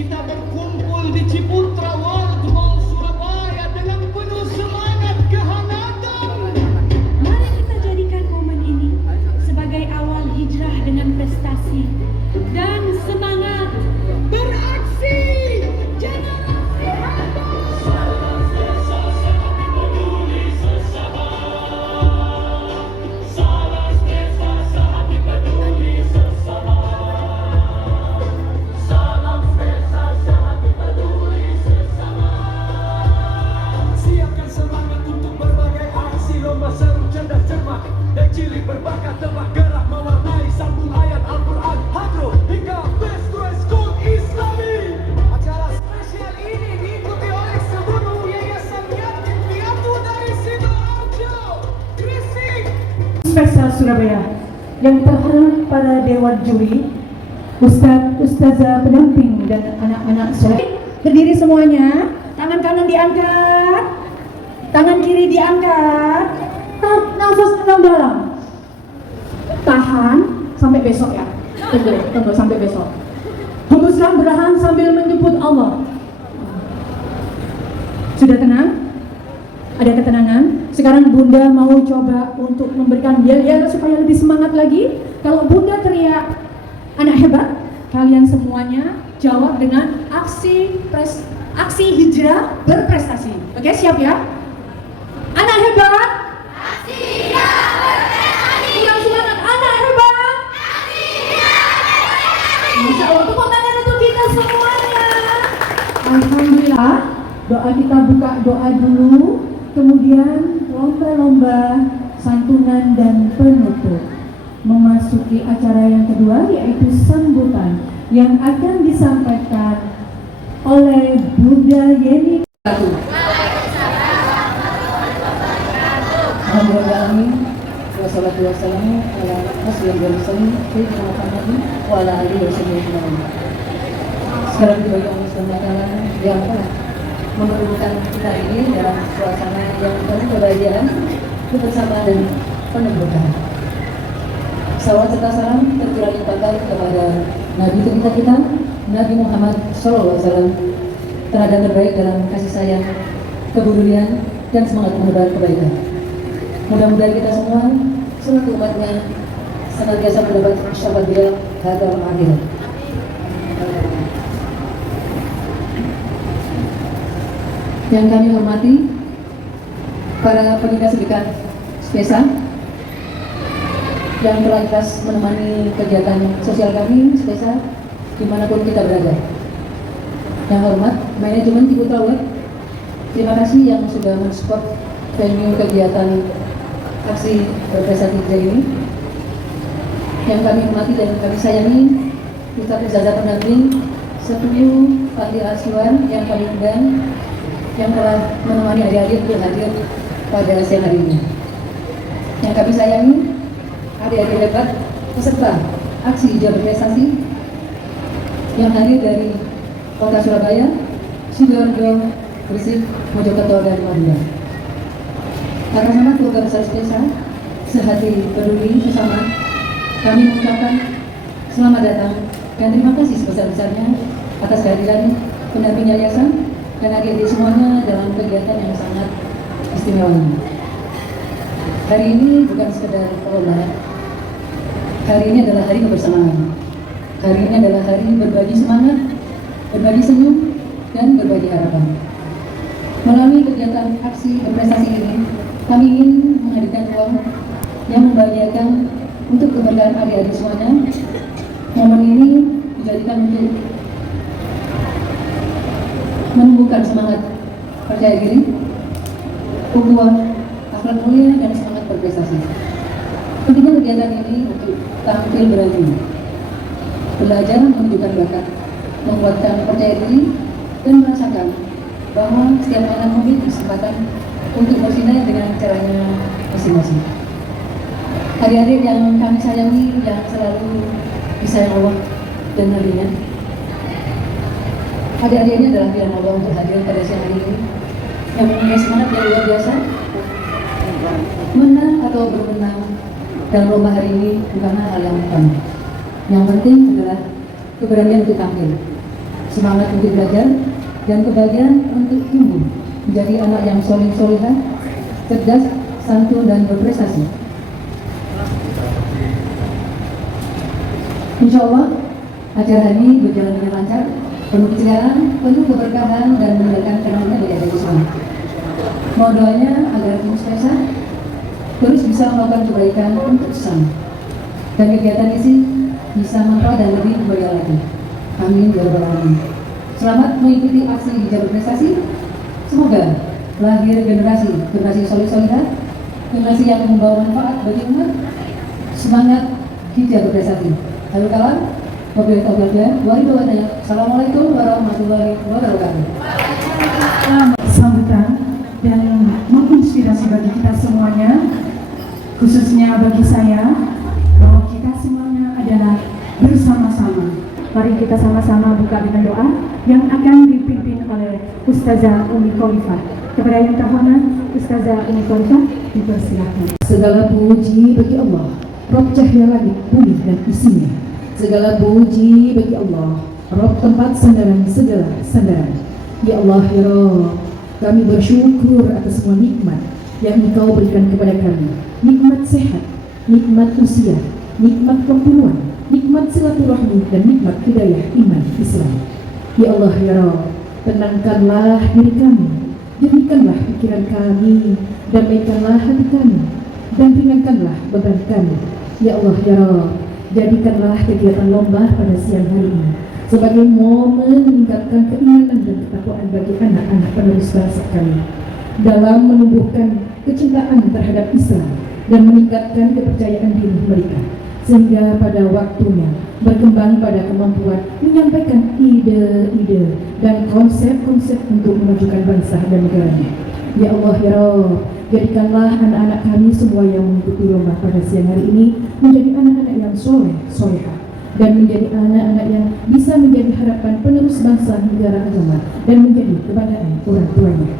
kita berkumpul di Ciputra World Mall Surabaya dengan penuh semangat kehangatan. Mari kita jadikan momen ini sebagai awal hijrah dengan prestasi dan semangat beraksi. Jangan berbakat tebak gerak mewarnai sambung ayat Al-Quran Hadro hingga Best Dress Code Islami. Acara spesial ini diikuti oleh seluruh Yayasan Yatim Piatu dari Sidoarjo, Gresik, Spesial Surabaya yang terhormat para dewan juri, Ustadz, Ustazah pendamping dan anak-anak soleh. Berdiri semuanya, tangan kanan diangkat, tangan kiri diangkat, nafas dalam. Tahan sampai besok ya. Tunggu sampai besok. Hembuskan berahan sambil menyebut Allah. Sudah tenang? Ada ketenangan? Sekarang Bunda mau coba untuk memberikan yel-yel supaya lebih semangat lagi. Kalau Bunda teriak anak hebat, kalian semuanya jawab dengan aksi hijrah berprestasi. Oke, siap ya? Anak hebat. Aksi hijrah berprestasi. Kurang semangat. Anak hebat. Aksi hijrah berprestasi. Masya Allah, tepuk tangan untuk kita semuanya. Alhamdulillah, doa kita buka doa dulu, kemudian lomba-lomba santunan dan penutup. Memasuki acara yang kedua yaitu sambutan yang akan disampaikan oleh Bunda Yeni. Alhamdulillah, wassalatu wassalamu ala asyrofil mursalin sayyidina Muhammadin wa ala alihi wasallam. Sekarang dibagi Allah SWT yang telah menurunkan kita ini dalam suasana yang penuh kebahagiaan, kebersamaan dan penuh berkah. Salawat serta salam tercurah limpahkan kepada Nabi kita Nabi Muhammad SAW, tenaga terbaik dalam kasih sayang, kepedulian dan semangat menebar kebaikan. Mudah-mudahan kita semua selaku umatnya senantiasa mendapat syafaat beliau hadal akhir. Yang kami hormati para pengingat sedekah spesial yang telah ikhlas menemani kegiatan sosial kami spesial dimanapun kita berada. Yang hormat manajemen Ciputra World, terima kasih yang sudah mensupport venue kegiatan aksi berprestasi ini. Yang kami hormati dan kami sayangi Ustadz Ustazah pendamping seluruh panti asuhan yang kami undang yang telah menemani adik-adik untuk hadir pada siang hari ini. Yang kami sayangi adik-adik hebat peserta aksi hijrah berprestasi yang hadir dari Kota Surabaya, Sidoarjo, Gresik, Mojokerto dan Madura. Atas nama keluarga besar spesial sehati peduli sesama, kami mengucapkan selamat datang dan terima kasih sebesar-besarnya atas kehadiran pendamping yayasan dan adik-adik semuanya dalam kegiatan yang sangat istimewa ini. Hari ini bukan sekedar lomba. Hari ini adalah hari kebersamaan. Hari ini adalah hari berbagi semangat, berbagi senyum, dan berbagi harapan. Melalui kegiatan aksi berprestasi ini, kami ingin menghadirkan ruang yang membahagiakan untuk keberkahan adik-adik semuanya. Momen ini dijadikan untuk menumbuhkan semangat percaya diri, ukhuwah, akhlak mulia, dan semangat berprestasi. Pentingnya kegiatan ini untuk tampil berani, belajar menunjukkan bakat, menguatkan percaya diri, dan merasakan bahwa setiap anak memiliki kesempatan untuk bersinar dengan caranya masing-masing. Adik-adik yang kami sayangi, yang selalu disayang Allah dan Nabi-Nya, adik-adik ini adalah pilihan Allah untuk hadir pada siang hari ini yang mempunyai semangat yang luar biasa. Menang atau bermenang dalam lomba hari ini bukanlah hal yang utama. Yang penting adalah keberanian untuk tampil. semangat untuk belajar, dan kebahagiaan untuk tumbuh menjadi anak yang soleh-solehah, cerdas, santun, dan berprestasi. Insya Allah, acara ini berjalan dengan lancar, penuh kecerdasan, penuh keberkahan, dan meninggalkan kenangan bagi adik semua. Mohon doanya agar tim SPESA terus bisa melakukan kebaikan untuk sesama, dan kegiatan ini bisa manfaat dan lebih mulia lagi. Amin ya rabbal alamin. Selamat mengikuti aksi hijab berprestasi. Semoga lahir generasi soleh-solehah, generasi yang membawa manfaat bagi umat. Semangat hijab berprestasi. Halo kawan, wabillahi taufiq wal hidayah. Assalamualaikum warahmatullahi wabarakatuh. Sambutan dan menginspirasi bagi kita semuanya, khususnya bagi saya, bahwa kita semuanya adalah bersama-sama. Mari kita sama-sama buka dengan doa yang akan dipimpin oleh Ustazah Umi Khalifah. Kepada yang terhormat, Ustazah Umi Khalifah, dipersilakan. Segala puji bagi Allah, Rabb cahaya langit, bumi dan isinya. Segala puji bagi Allah, Rabb tempat sandaran segala sandaran. Ya Allah, ya Rabb, kami bersyukur atas semua nikmat yang Engkau berikan kepada kami. Nikmat sehat, nikmat usia, nikmat kemampuan, nikmat silaturahmi, dan nikmat hidayah iman Islam. Ya Allah, ya Rabb, tenangkanlah diri kami, jernihkanlah pikiran kami, damaikanlah hati kami, dan ringankanlah beban kami. Ya Allah, ya Rabb, jadikanlah kegiatan lomba pada siang hari ini sebagai momen meningkatkan keimanan dan ketakwaan bagi anak-anak penerus bangsa kami dalam menumbuhkan kecintaan terhadap Islam dan meningkatkan kepercayaan diri mereka, sehingga pada waktunya berkembang pada kemampuan menyampaikan ide-ide dan konsep-konsep untuk memajukan bangsa dan negaranya. Ya Allah, ya Rabb, jadikanlah anak-anak kami semua yang mengikuti lomba pada siang hari ini menjadi anak-anak yang soleh, solehah, dan menjadi anak-anak yang bisa menjadi harapan penerus bangsa, negara, agama, dan menjadi kebanggaan orang tuanya.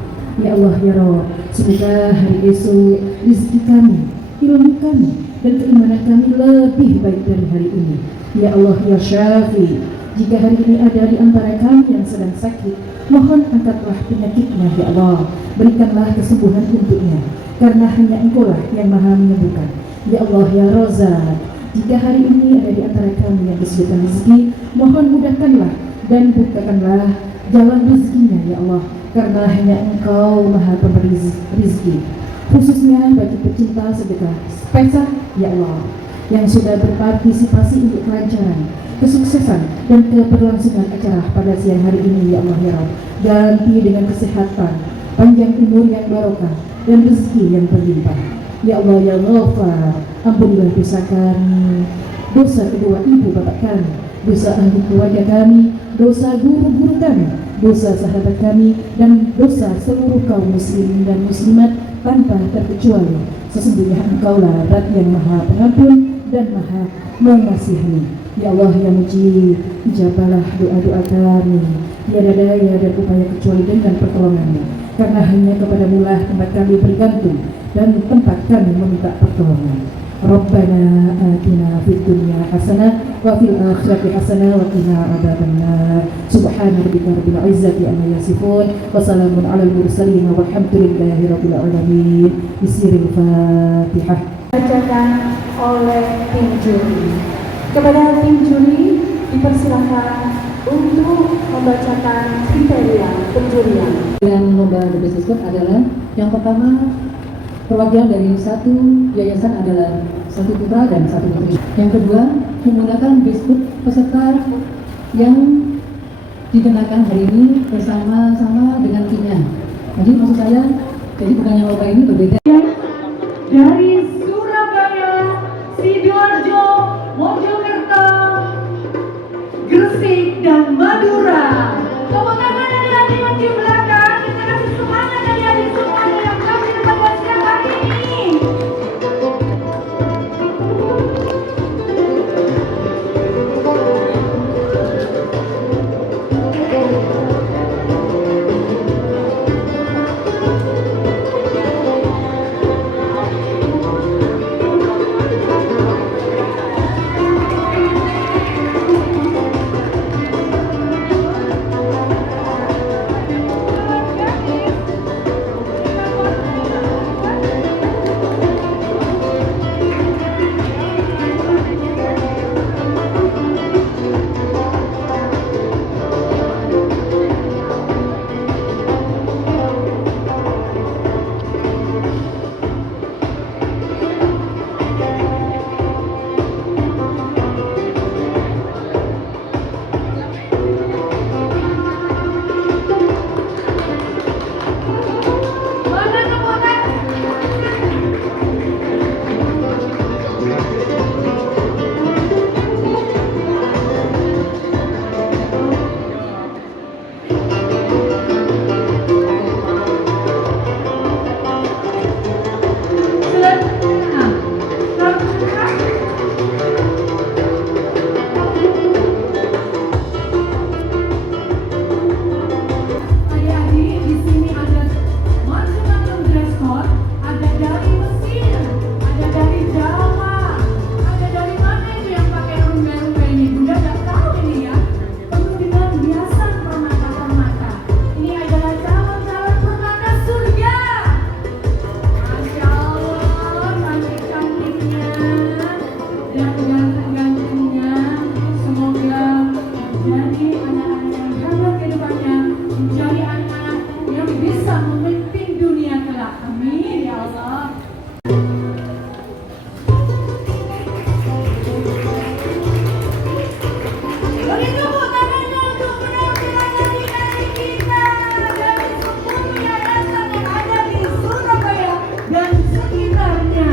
Ya Allah, ya Rabb, semoga hari esok rezeki kami, ilmu kami, dan keimanan kami lebih baik dari hari ini. Ya Allah, ya Syafi, jika hari ini ada di antara kami yang sedang sakit, mohon angkatlah penyakitnya, ya Allah. Berikanlah kesembuhan untuknya, karena hanya Engkaulah yang maha menyembuhkan. Ya Allah, ya Rozak, jika hari ini ada di antara kami yang kesulitan rezeki, mohon mudahkanlah dan bukakanlah jalan rezekinya, ya Allah, karena hanya Engkau maha pemberi rezeki. Khususnya bagi pecinta sedekah SPESA, ya Allah, yang sudah berpartisipasi untuk kelancaran, kesuksesan, dan keberlangsungan acara pada siang hari ini, ya Allah, ya Rabb. Ganti dengan kesehatan, panjang umur yang barokah, dan rezeki yang berlimpah. Ya Allah, ya Ghafar, ampunilah dosa kami, dosa kedua ibu bapak kami, dosa ahli keluarga kami, dosa guru-guru kami, dosa sahabat kami, dan dosa seluruh kaum muslimin dan muslimat tanpa terkecuali. Sesungguhnya Engkaulah Rabb yang maha pengampun dan maha mengasihani. Ya Allah, ya Mujib, ijabalah doa-doa kami. Tiada daya dan upaya kecuali dengan pertolongan-Mu, karena hanya kepadamu lah tempat kami bergantung dan tempat kami meminta pertolongan. Rabbana atina fid dunya hasanah wa fil akhirati hasanah wa qina adzabannar. Subhana rabbika rabbil izzati amma yasifun wa salamun alal mursalin walhamdulillahi rabbil alamin. Bismil Fatihah. Bacakan oleh tim juri. Kepada tim juri dipersilakan untuk membacakan kriteria penjurian. Yang lomba The Best Sport adalah yang pertama, perwakilan dari satu yayasan adalah satu putra dan satu putri. Yang kedua, menggunakan biskuit peserta yang dikenakan hari ini bersama-sama dengan timnya. Jadi maksud saya, jadi bukan yang lomba ini berbeda. Dari Surabaya, Sidoarjo, Mojokerto, Gresik, dan Madura. Tepuk tangan dari adik di belakang. Kita kasih semangat dari adik semuanya yang tampil pada siang hari ini. anak-anak yang hebat kehidupannya menjadi anak-anak yang bisa memimpin dunia kelak. Amin ya Allah. Beri tepuk tangannya untuk penampilan adik-adik kita dari 10 yayasan yang ada di Surabaya dan sekitarnya.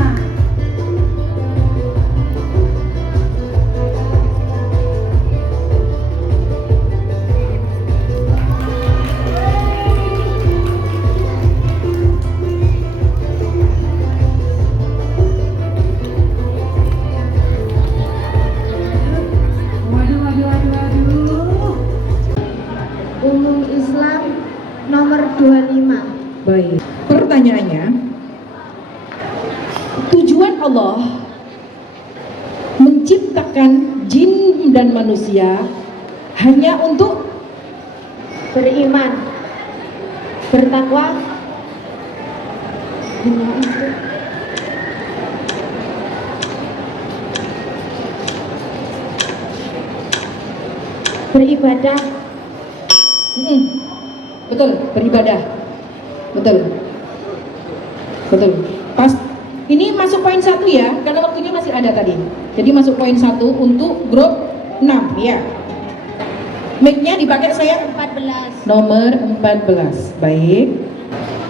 Waduh. Umum Islam nomor 25. Baik. Pertanyaannya, tujuan Allah menciptakan jin dan manusia hanya untuk Beriman, bertakwa, beribadah. Betul, beribadah. Betul. Pas. Ini masuk poin 1 ya, karena waktunya masih ada tadi. Jadi masuk poin 1 untuk grup 6 ya. Mic-nya dipakai saya 14. nomor 14. Baik.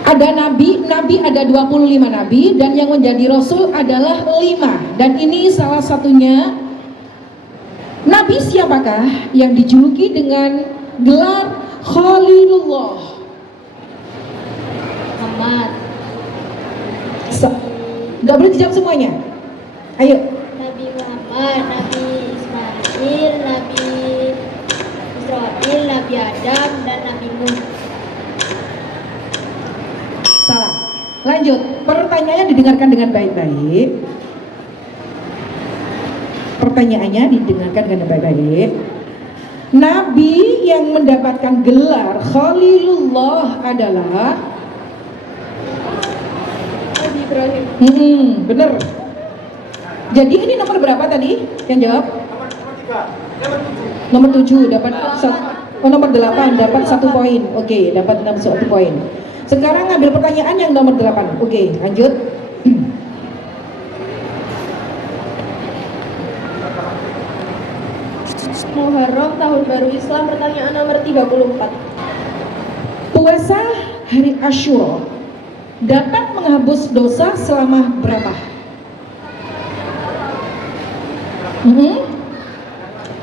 Ada nabi ada 25 nabi dan yang menjadi rasul adalah 5. Dan ini salah satunya nabi siapakah yang dijuluki dengan gelar Khalilullah? Muhammad, Gak boleh dijawab semuanya. Ayo. Nabi Muhammad, Nabi Ismail, Nabi Israel, Nabi Adam, dan Nabi Nuh. Salah. Lanjut. Pertanyaannya didengarkan dengan baik-baik. Pertanyaannya didengarkan dengan baik-baik. Nabi yang mendapatkan gelar Khalilullah adalah Nabi Ibrahim. Bener. Jadi ini nomor berapa tadi? Yang jawab? Nomor 7 dapat nomor 8 dapat 1 poin. Oke, dapat 1 poin. Sekarang ngambil pertanyaan yang nomor 8. Oke, lanjut. Muharram tahun baru Islam, pertanyaan nomor 34. Puasa hari Asyura dapat menghapus dosa selama berapa?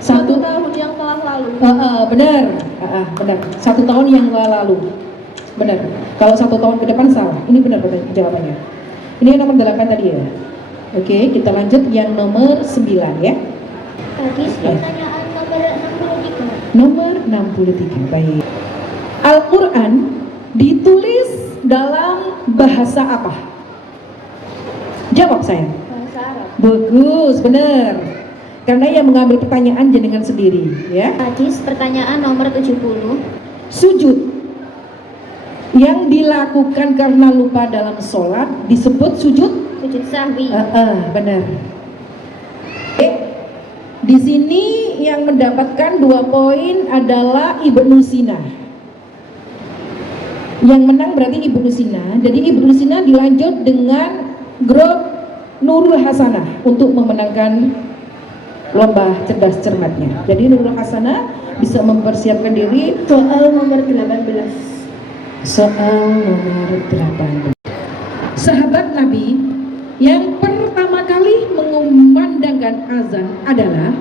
Satu tahun yang telah lalu. Benar. Benar. 1 tahun yang lalu. Benar. Kalau 1 tahun ke depan salah. Ini benar jawabannya. Ini yang nomor 8 tadi ya. Oke, kita lanjut yang nomor 9 ya. Hadis pertanyaan nomor 63. Nomor 63. Baik. Al-Quran ditulis dalam bahasa apa? Jawab saya. Bahasa Arab. Bagus, benar. Karena yang mengambil pertanyaan jenengan sendiri, ya. Hadis pertanyaan nomor 70. Sujud yang dilakukan karena lupa dalam sholat disebut sujud. Sujud sahwi. Benar. Di sini yang mendapatkan 2 poin adalah Ibnu Sina. Yang menang berarti Ibnu Sina. Jadi Ibnu Sina dilanjut dengan grup Nurul Hasanah untuk memenangkan lomba cerdas cermatnya. Jadi Nurul Hasanah bisa mempersiapkan diri Soal nomor 18. soal nomor 18. Sahabat Nabi yang pertama kali mengumandangkan azan adalah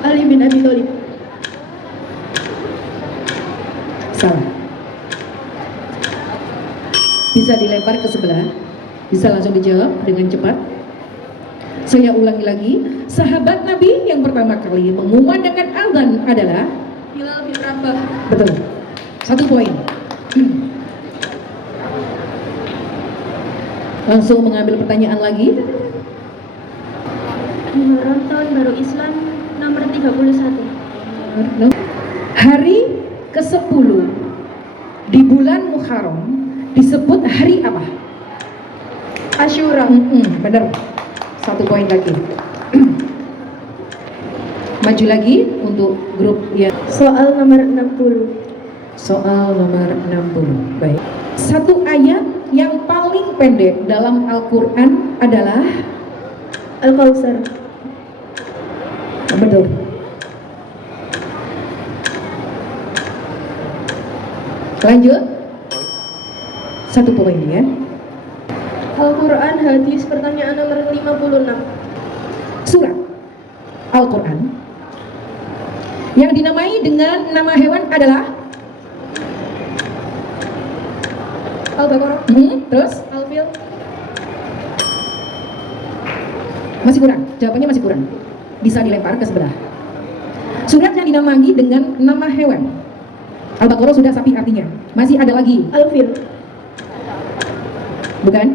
Ali bin Abi Thalib. salah. Bisa dilempar ke sebelah, bisa langsung dijawab dengan cepat. Saya ulangi lagi, sahabat Nabi yang pertama kali mengumandangkan azan adalah Bilal bin Rabah. betul. 1 poin. Langsung mengambil pertanyaan lagi. Muharram tahun baru Islam nomor 31. Hari ke-10 di bulan Muharram disebut hari apa? Asyura. Bener. 1 poin lagi. Maju lagi untuk grup yang Soal nomor 60. soal nomor 60. Baik. Satu ayat yang paling pendek dalam Al-Quran adalah Al-Kautsar. betul. Lanjut. 1 poin ya. Al-Quran hadis pertanyaan nomor 56. Surat Al-Quran yang dinamai dengan nama hewan adalah Al-Baqarah. terus Al-Fil. masih kurang, jawabannya masih kurang, bisa dilempar ke sebelah. Surat yang dinamai dengan nama hewan. Al-Baqarah sudah sapi artinya, masih ada lagi, Al-Fil. bukan?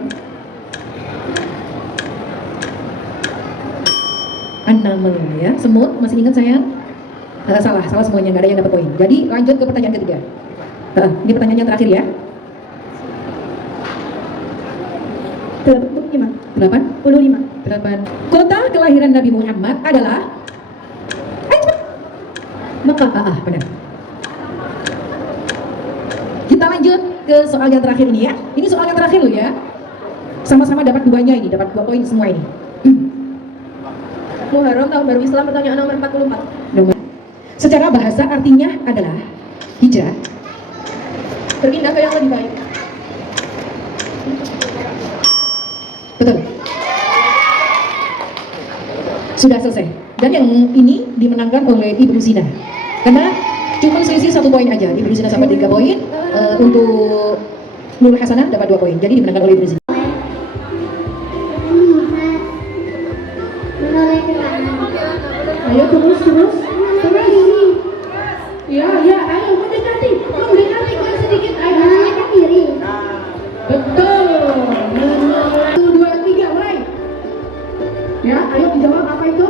An-Naml ya, semut, masih ingat sayang? Salah semuanya, nggak ada yang dapat poin. Jadi lanjut ke pertanyaan ketiga. Ini pertanyaan yang terakhir ya. 85. 8. Kota kelahiran Nabi Muhammad adalah Mekah. Benar. Kita lanjut ke soal yang terakhir ini ya. Ini soal yang terakhir loh ya. Sama-sama dapat 2-nya ini, dapat 2 poin semua ini. Muharram tahun baru Islam pertanyaan nomor 44. Secara bahasa artinya adalah hijrah. Berpindah ke yang lebih baik. Betul. Sudah selesai. Dan yang ini dimenangkan oleh Ibnu Sina. Karena cuma selisih 1 poin aja. Ibnu Sina sampai 3 poin. Untuk Nur Hasanah dapat 2 poin. Jadi dimenangkan oleh Ibnu Sina. Ayo terus. Ya, ayo mendekati kau sedikit. Ayo. Betul. 1, 2, 3, mulai. Ya, ayo dijawab apa itu?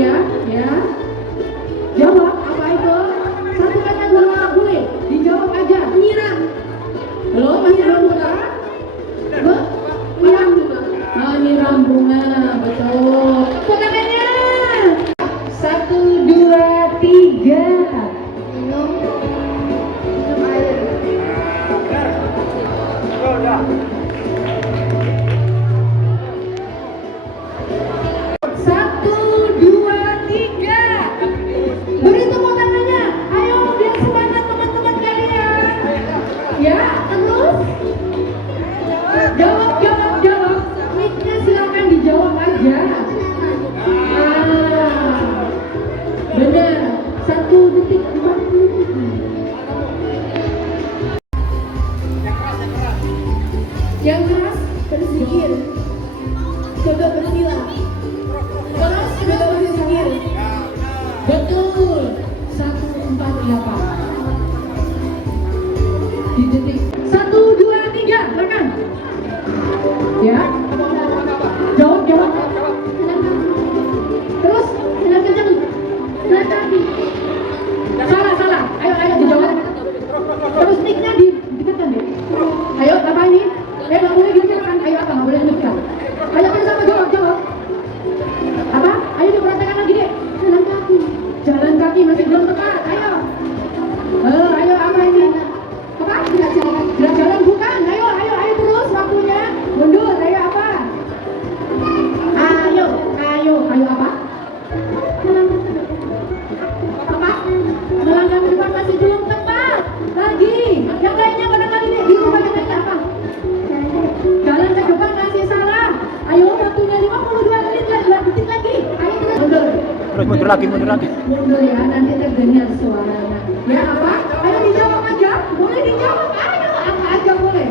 Ya. Jawab apa itu? 1 kata 2 boleh. Dijawab aja. Nyiram. Belum, masih belum buka. Nyiram bunga. Nyiram bunga, betul. Bukannya. 1, 2, 3. Minum air. Satu, dua, tiga. Beri tepuk tangannya. Ayo biar semangat teman-teman kalian. Ya, terus. Jawab. Mic-nya silakan dijawab aja. Benar. 1 detik 40. Yang keras berzikir. Coba bersila. Terus coba berzikir. Betul. 148. Di detik. 1, 2, 3. Silakan. Ya. Jawab. Terus jalan kencang. Jalan kaki. Salah. Ayo dijawab. Terus mic-nya didekatkan deh. Ayo, apa ini? Nggak boleh didekatkan. Ayo apa? Nggak boleh didekatkan. Ayo sama jawab. Apa? Ayo diperhatikan lagi deh. Jalan kaki masih belum tepat. Ayo. Ayo apa ini? Apa? Gerak jalan bukan. Ayo terus waktunya. Mundur. Ayo apa? Ayo apa? Apa? Melangkah ke depan masih belum tepat. Lagi. Yang lainnya barangkali nih di rumah yang lainnya apa? Jalan ke depan masih salah. Ayo waktunya 52 menit lagi, 2 detik lagi. Ayo terus. Mundur lagi. Mundur ya, nanti terdengar suaranya. Ya apa? Ayo dijawab aja. Boleh dijawab. Ayo apa aja boleh.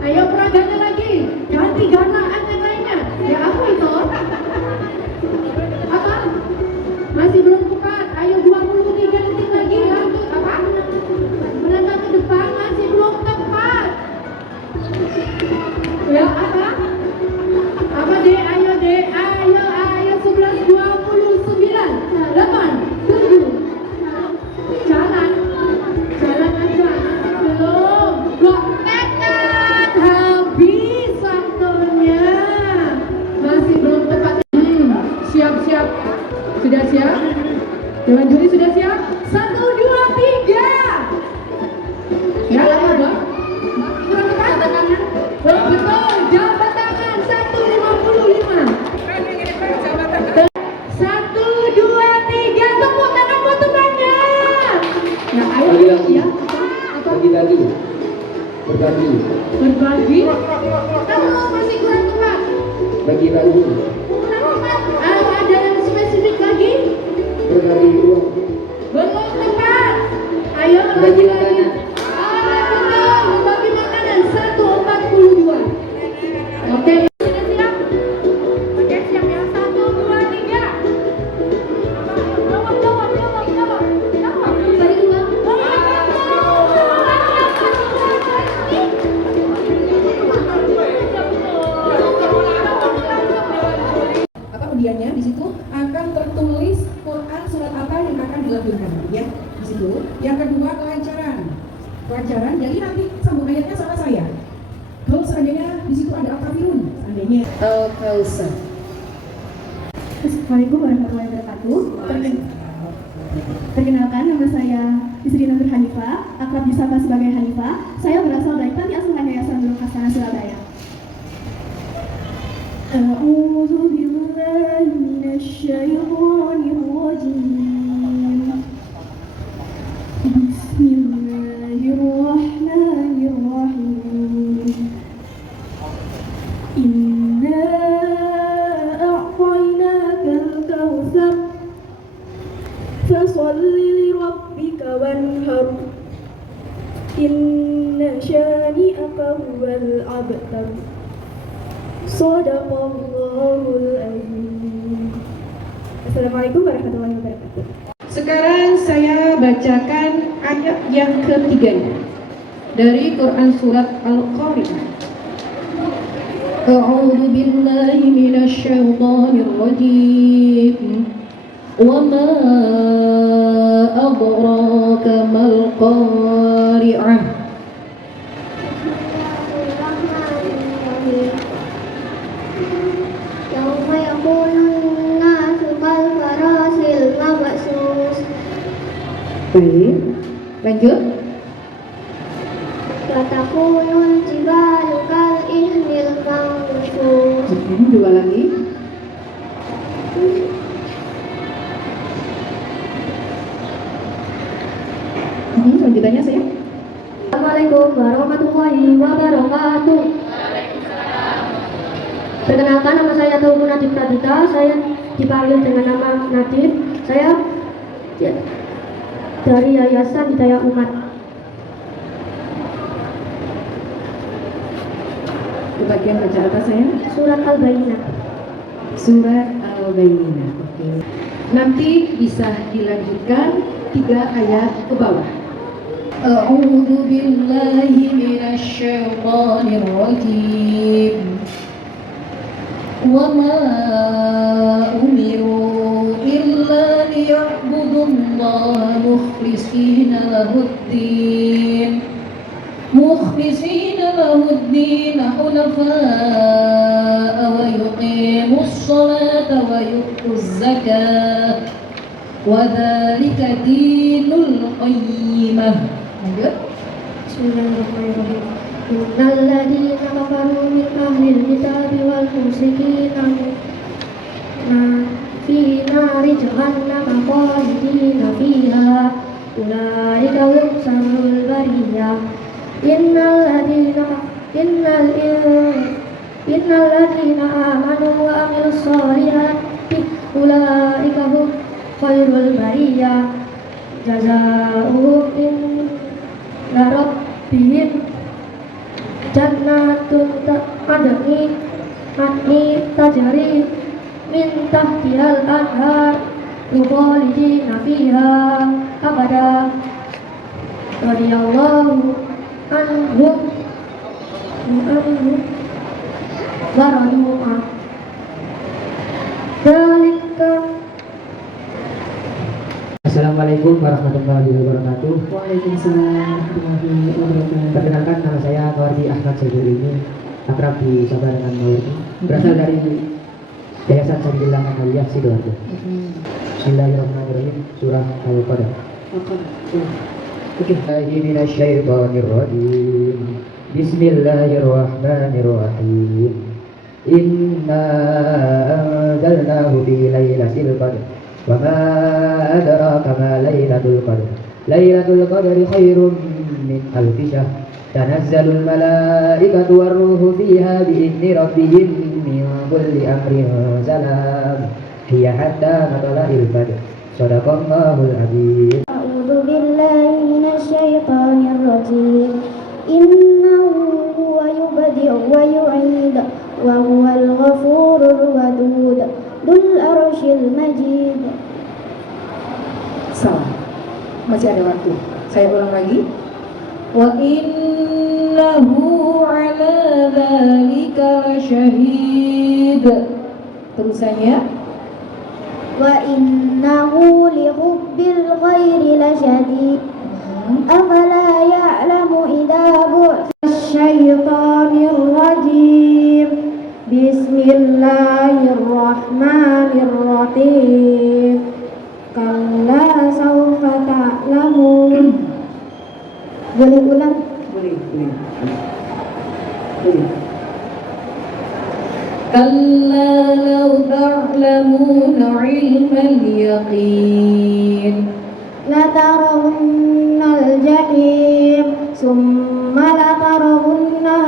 Ayo peraganya lagi. Ganti ganaan yang lainnya. Ya apa itu? Apa? Masih belum tepat. Ayo 23 detik lagi ya. Apa? Melangkah ke depan masih belum tepat. Ya apa? Apa deh? Ayo 11, 29, 8, 7. Jalan. Dewan juri sudah siap? 1, 2, 3. Ya, lama dong. Kurang tepat. Betul, jabat tangan 1.55. 1, 2, 3. Tepuk tangan buat temannya. Nah, ayo ya. Bagi-bagi. Berbagi. Berbagi. Kamu masih kurang tepat. Bagi-bagi. Kurang tepat. Ada yang spesifik lagi? Berbagi uang. Belum tepat. Ayo lagi lagi. Betul, berbagi makanan 1.42. Oke, sudah siap? Oke, siap ya. 1, 2, 3. Jawab. Bagi uang. Apa undiannya di situ akan tertulis Quran surat apa yang akan dilakukan ya di situ. Yang kedua kelancaran. Jadi nanti sambung ayatnya sama saya. Kalau seandainya di situ ada al-kafirun, seandainya al-kausar. Assalamualaikum warahmatullahi wabarakatuh. Perkenalkan, nama saya Isrina Nur Hanifah, akrab disapa sebagai Hanifah. Saya berasal dari Panti Asuhan Yayasan Nurul Hasanah Surabaya. A'udzu billahi minasyaitonir rajim. Bismillahirrahmanirrahim. Inna a'tainakal kautsar fasholli lirabbika wanhar. Inna syani'aka huwal abtar. Shadaqallahul azim. Assalamualaikum warahmatullahi wabarakatuh. Sekarang saya bacakan ayat yang ketiganya dari Quran surat Al-Qari'ah. A'udzu billahi minasyaitonir rajim. Wa ma adraka mal qari'ah. Yauma yakunun nasu kal farasil mabsus. Baik, lanjut. Wa takunul jibalu kal ihnil manfus. Dua lagi. Lanjutannya saya. Assalamualaikum warahmatullahi wabarakatuh. Perkenalkan, nama saya Taubu Nadif Pradita. Saya dipanggil dengan nama Nadif. Saya dari Yayasan Hidayah Umat. Di bagian baca apa saya? Surat Al-Bayyinah. Surat Al-Bayyinah. Oke. Nanti bisa dilanjutkan 3 ayat ke bawah. A'udzu billahi minasyaitonir rajim. Wa ma umiru illa liya'budullaha mukhlishina lahuddin. مخلصين له الدين حنفاء ويقيموا الصلاة ويؤتوا الزكاة وذلك دين القيمة. Bismillahirrahmanirrahim. Innalladzina kafaru min ahlil kitabi wal musyrikina fi nari jahannam khalidina fiha ulaika hum syarrul bariyah. Innalladzina amanu wa amilus solihati ulaika hum khairul bariyah. Jazaohum inda rabbihim jannatun adni tajri min tahtihal anhar khalidina fiha abada. Radiyallahu anhum wa radu an. Dzalika. Assalamualaikum warahmatullahi wabarakatuh. Waalaikumsalam warahmatullahi wabarakatuh. Perkenalkan, nama saya Mawardi Ahmad Saiful ini, akrab disapa dengan Mawardi, berasal dari Yayasan Sabillah Amaliyah Sidoarjo. Bismillahirrahmanirrahim. Bismillahirrahmanirrahim. Surah Al-Qadar. Oke. Minasyaitonirrajim. Bismillahirrahmanirrahim. Inna anzalnahu fi lailatul qadr. Wa ma adraka ma lailatul qadr. Lailatul qadri khairum min alfi syahr. Tanazzalul malaikatu war-ruhu fiha bi'izni rabbihim min kulli amrin salam. Hiya hatta matla'il fajr. Shadaqallahul adzim. أعوذ بالله من الشيطان الرجيم إنه هو يبدئ ويعيد وهو الغفور الودود ذو العرش المجيد. Salah. Masih ada waktu. Saya ulang lagi. Wa innahu ala dzalika lasyahid. Terusannya. وإنه لحب الخير لشديد أفلا يعلم إذا بعث الشيطان الرجيم بسم الله الرحمن الرحيم كلا سوف تعلمون. Boleh ulang? Boleh. كلا لو تعلمون علم اليقين لترون الجحيم ثم لترونها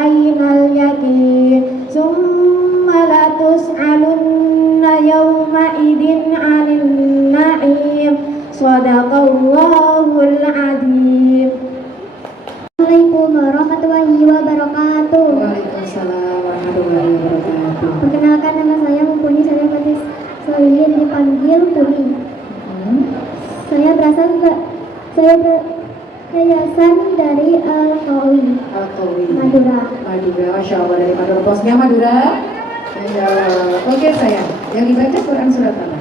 عين اليقين ثم لتسألن يومئذ عن النعيم صدق الله العظيم. Assalamualaikum warahmatullahi wabarakatuh. Waalaikumsalam warahmatullahi wabarakatuh. Perkenalkan, nama saya Mumpuni Sarifati Solihin, dipanggil Puni. Saya berasal yayasan dari Al-Qawi, Madura. Masya Allah, dari Madura. Bosnya Madura. Masya Allah. Oke sayang, yang dibaca Quran surat apa?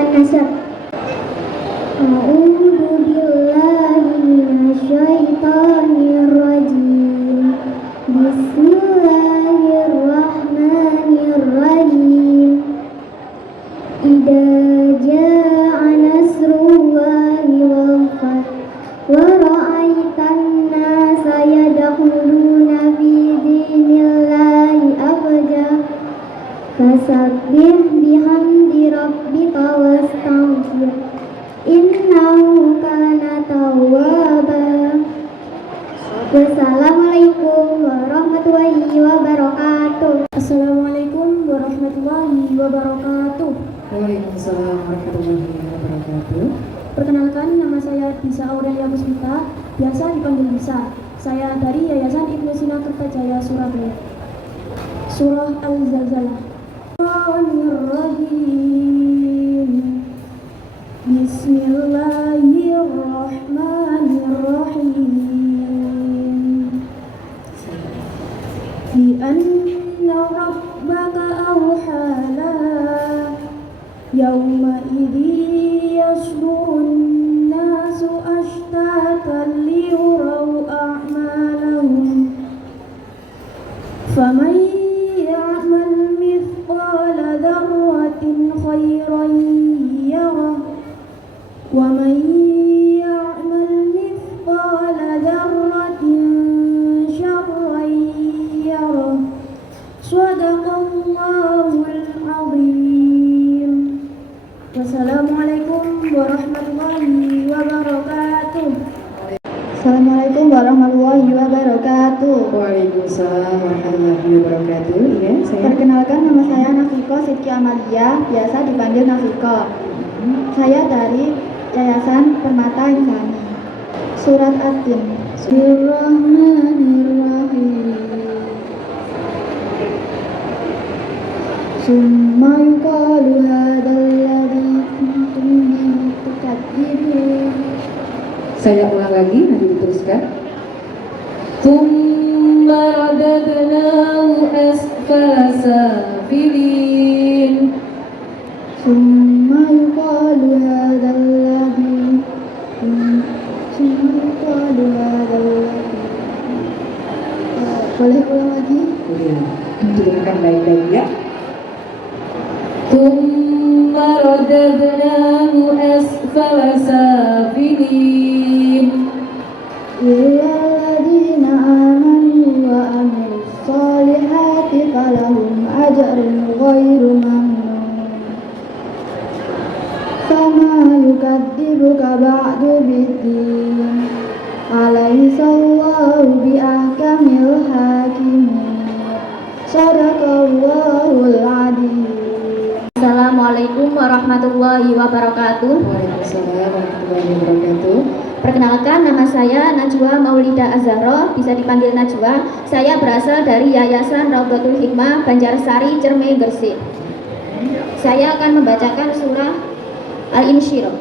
An-Nasr. A'udzu billahi minasyaitonir rajim. Bismillahirrahmanirrahim. Idza jaa'a nasrullahi wal fath wa ra'aitan nasa yadkhuluna fi dinillahi afwaja fasabbih bihamdi rabbika wastaghfir innahu kana tawwaba. Wassalamualaikum warahmatullahi wabarakatuh. Assalamualaikum warahmatullahi wabarakatuh. Waalaikumsalam warahmatullahi wabarakatuh. Perkenalkan, nama saya Bisa Aurelia Puspita, biasa dipanggil Bisa. Saya dari Yayasan Ibnu Sina Kertajaya, Surabaya. Surah Al-Zalzalah. Bismillahirrahmanirrahim. Bi anna rabbaka awhala yawma idhi yasdurun nasu ashtatan liyuraw a'malahum faman ya'mal mithqala dharratin khairan yarah wa man ya'mal mithqala dharratin syarran yarah. Shadaqallahul azim. Wassalamualaikum warahmatullahi wabarakatuh. Assalamualaikum warahmatullahi wabarakatuh. Waalaikumsalam warahmatullahi wabarakatuh. Iya, saya. Perkenalkan, nama saya Nafiko Sidki Amalia, biasa dipanggil Nafiko. Saya dari Yayasan Permata Islami. Surat At-Tin. Bismillahirrahmanirrahim. Summa yuqalu hadzal ladzi kuntum bihi tukadzibun. Saya ulang lagi, nanti diteruskan. Tsumma radadnahu asfala safilin. Summa yuqalu hadzal ladzi boleh ulang lagi? Kemudian didengarkan baik-baik ya. فرددناه أسفل سافلين إلا الذين آمنوا وعملوا الصالحات فلهم أجر غير ممنون فما يكذبك بعد بالدين أليس الله بأحكم الحاكمين صدق الله العظيم. Assalamualaikum warahmatullahi wabarakatuh. Waalaikumsalam warahmatullahi wabarakatuh. Perkenalkan, nama saya Najwa Maulida Az-Zahra, bisa dipanggil Najwa. Saya berasal dari Yayasan Raudhatul Hikmah Banjarsari, Cerme, Gresik. Saya akan membacakan surah Al-Insyirah.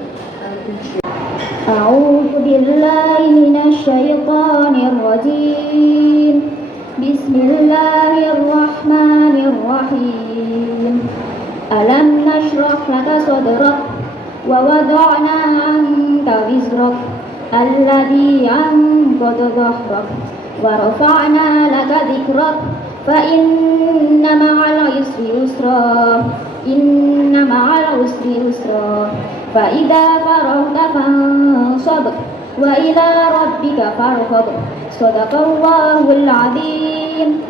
A'udzu billahi minasy syaithanir rajim. Bismillahirrahmanirrahim. Alam nashrah laka sadrak wa wada'na 'anka wizrak alladhi anqadha dhahrak wa rafa'na laka dhikrak fa inna ma'al usri yusra fa idza faragta fansab wa ila rabbika farghab. Shadaqallahul adzim.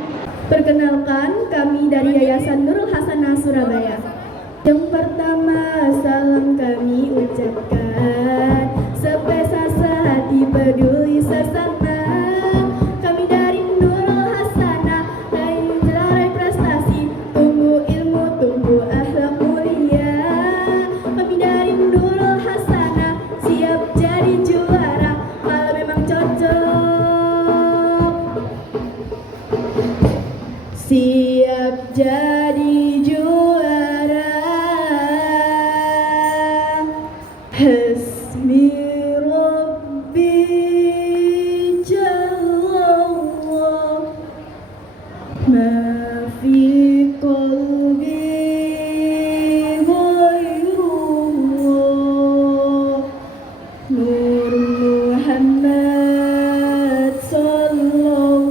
Perkenalkan, kami dari Yayasan Nurul Hasanah Surabaya. Yang pertama, salam kami ucapkan sebesar sehati peduli sesama. Kami dari Nurul Hasanah, raih gelar prestasi, tumbuh ilmu, tumbuh akhlak mulia. Kami dari Nurul Hasanah, siap jadi juara kalau memang cocok. Siap jadi juara. Hasbi Rabbi Jallallah ma fi qalbi ghairullah Nur Muhammad sallallahu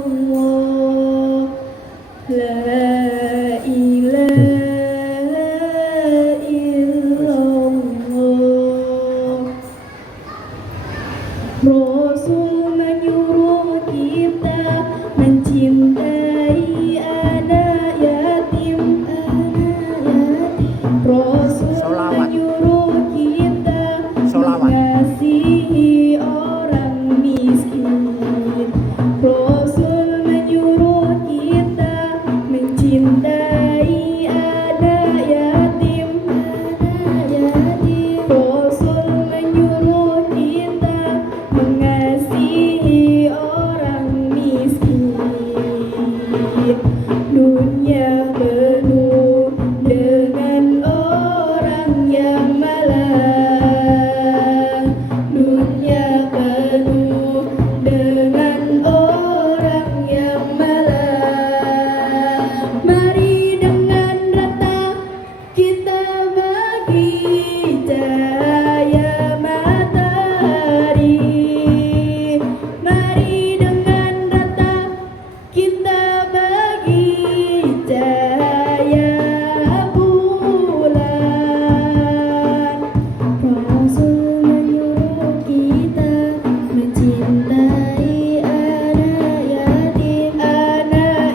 La ilaha illallah. Rasul menyuruh kita mencintai anak yatim, Rasul menyuruh kita mengasihi orang miskin. Rasul menyuruh kita mencintai anak yatim, Rasul menyuruh kita mengasihi orang miskin. Dunia penuh dengan orang yang malang, dunia penuh dengan orang yang malang. Mari dengan rata kita bagi cahaya matahari. Mari dengan rata kita bagi cahaya bulan. Rasul menyuruh kita mencintai anak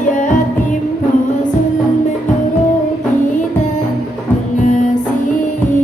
yatim, Rasul menyuruh kita mengasihi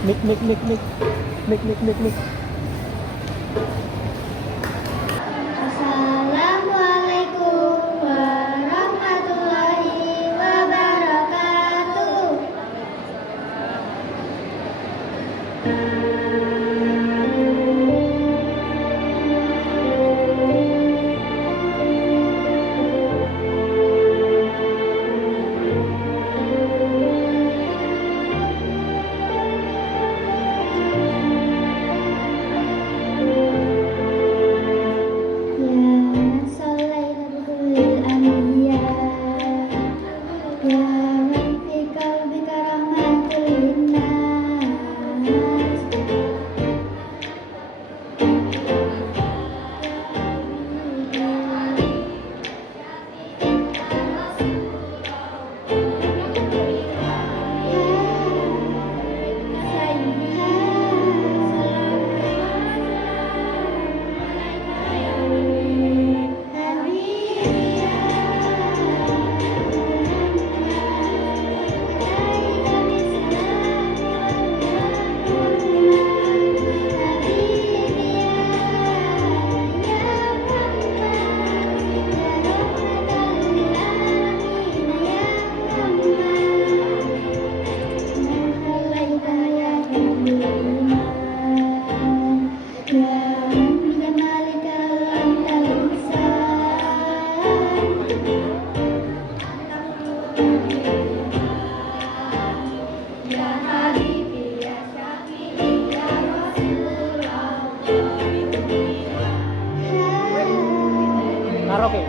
Mik. Assalamualaikum warahmatullahi wabarakatuh. Karaoke.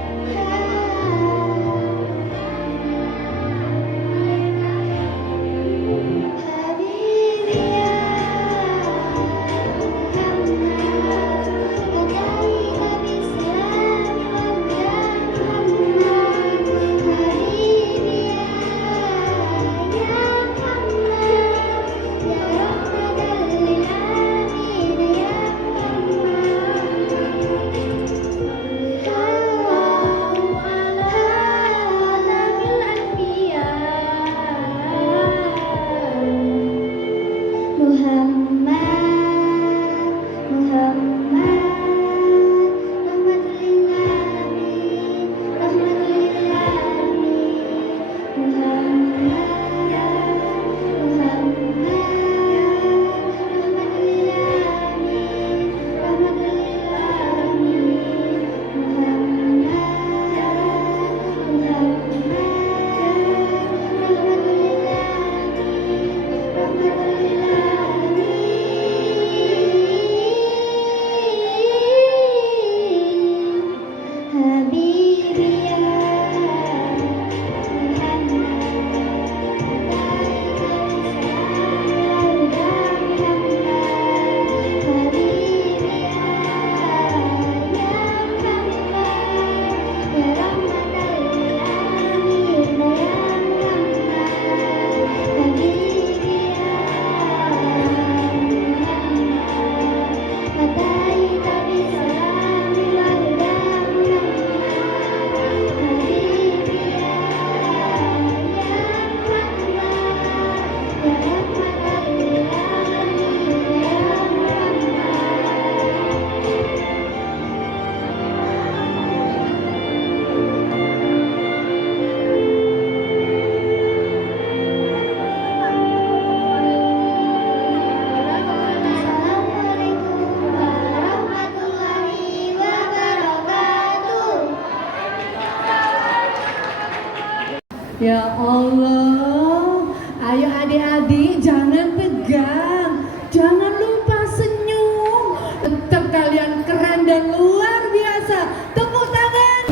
Ya Allah, ayo adik-adik jangan tegang, jangan lupa senyum. Tetap kalian keren dan luar biasa. Tepuk tangan.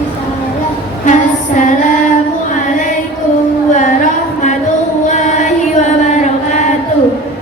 Assalamualaikum warahmatullahi wabarakatuh.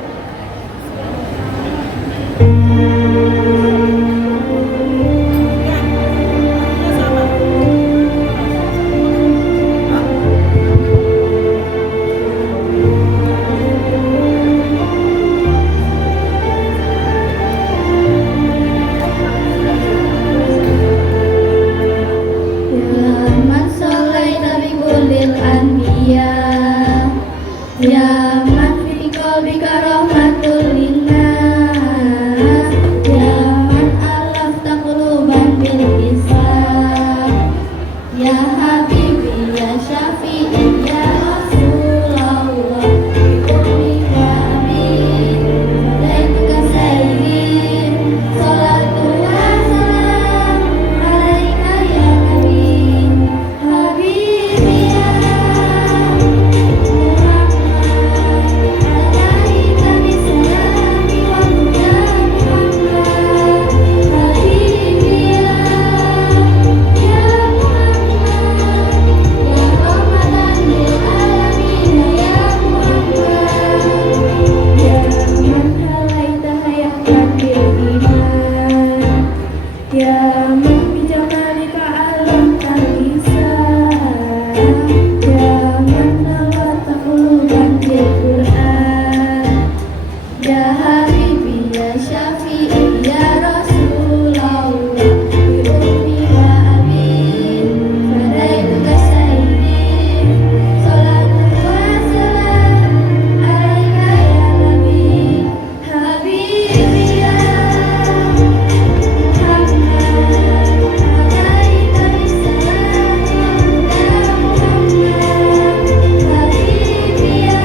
Ya Habibi ya Syafi'i ya Rasulullah Bi ummi wa abi Fadaituka sayyidi Salatullah wa salam Alaika ya Nabi Habibi ya Muhammad Alaika bisalam ya Muhammad Habibi ya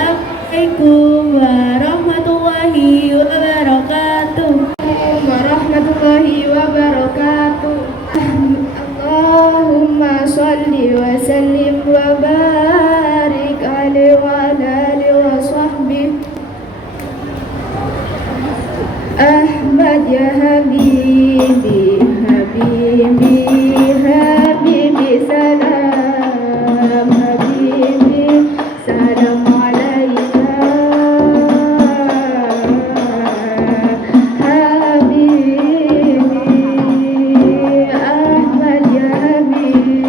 Assalamualaikum warahmatullahi wabarakatuh. Warahmatullahi wabarakatuh. Allahumma sholli wa sallim wa barik alaihi wa ala alihi wa sahbihi. Ahmad ya Habibi, Habibi, Habibi salam, Habibi salam alaika, Habibi, Ahmad ya Habibi,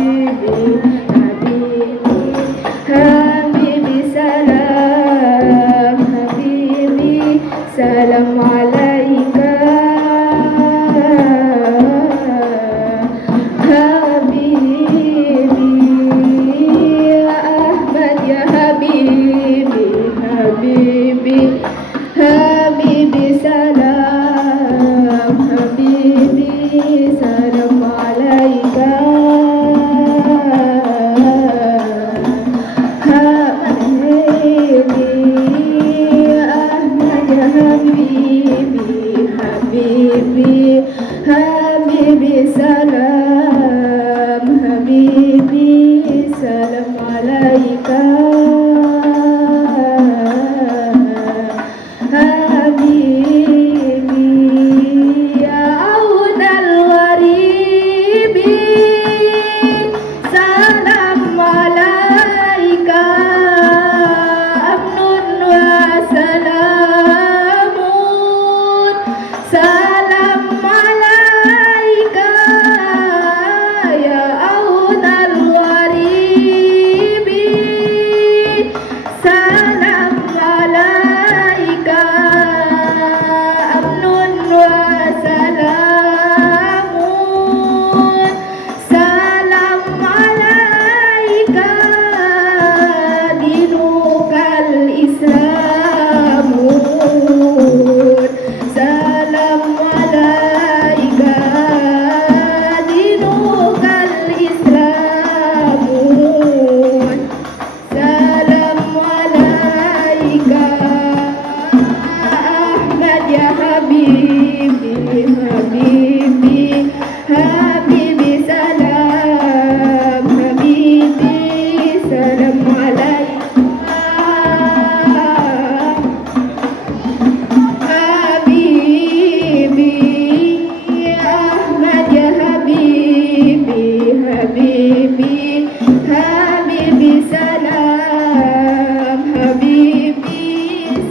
حبيبي حبيبي سلام حبيبي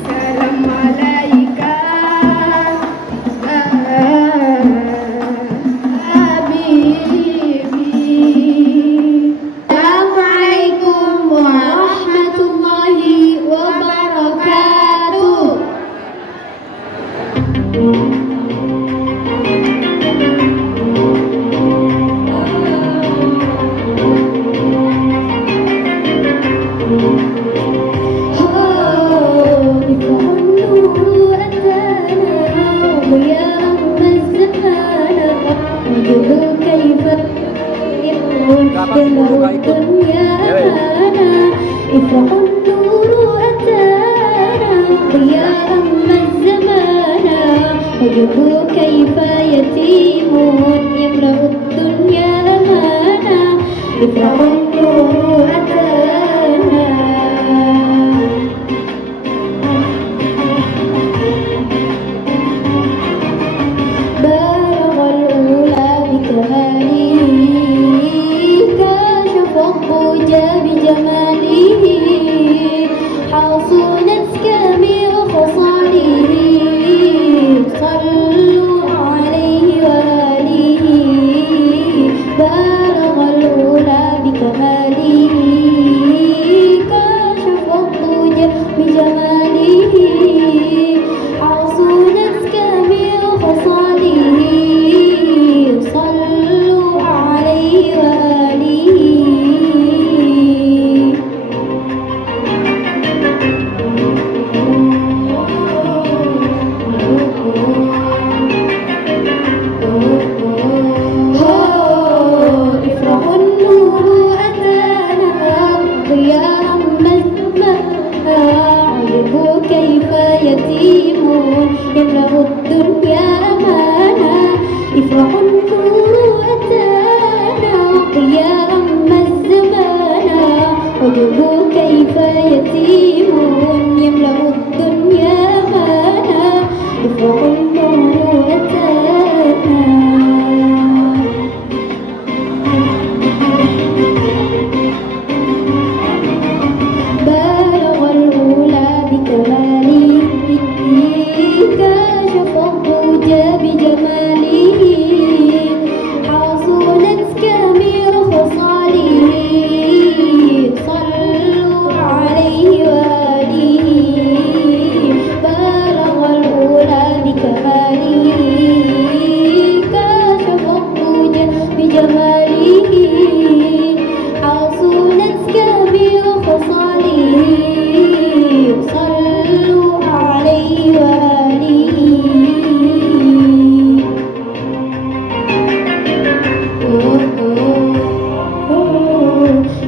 سلام عليك حبيبي. السلام عليكم ورحمة الله وبركاته. افرح النور أتانا ضياء الزمان وجهه كيف يتيم يملأ الدنيا أمانا افرح النور أتانا. بالغ الأولى بكماله كاشف الضجى بجماله حصنت كامل خصاله صلوا عليه وآله. بالغ الأولى بكماله كاشف الضجى بجماله حصنت كامل خصاله صلوا عليه وآله. افرح النور أتانا ضياء مزمنا عيبه كيف يتيم يملأ الدنيا أمانا افرح النور أتانا ضياء مزمنا عيبه كيف يتيم يملأ الدنيا أمانا افرح النور أتانا. بالغ الأولى بكماله كاشف الضجى بجماله حصلت كامل خصاله صلوا عليه وآله. بالغ الأولى بكماله كاشف الضجى بجماله حصلت كامل خصاله صلوا عليه وآله.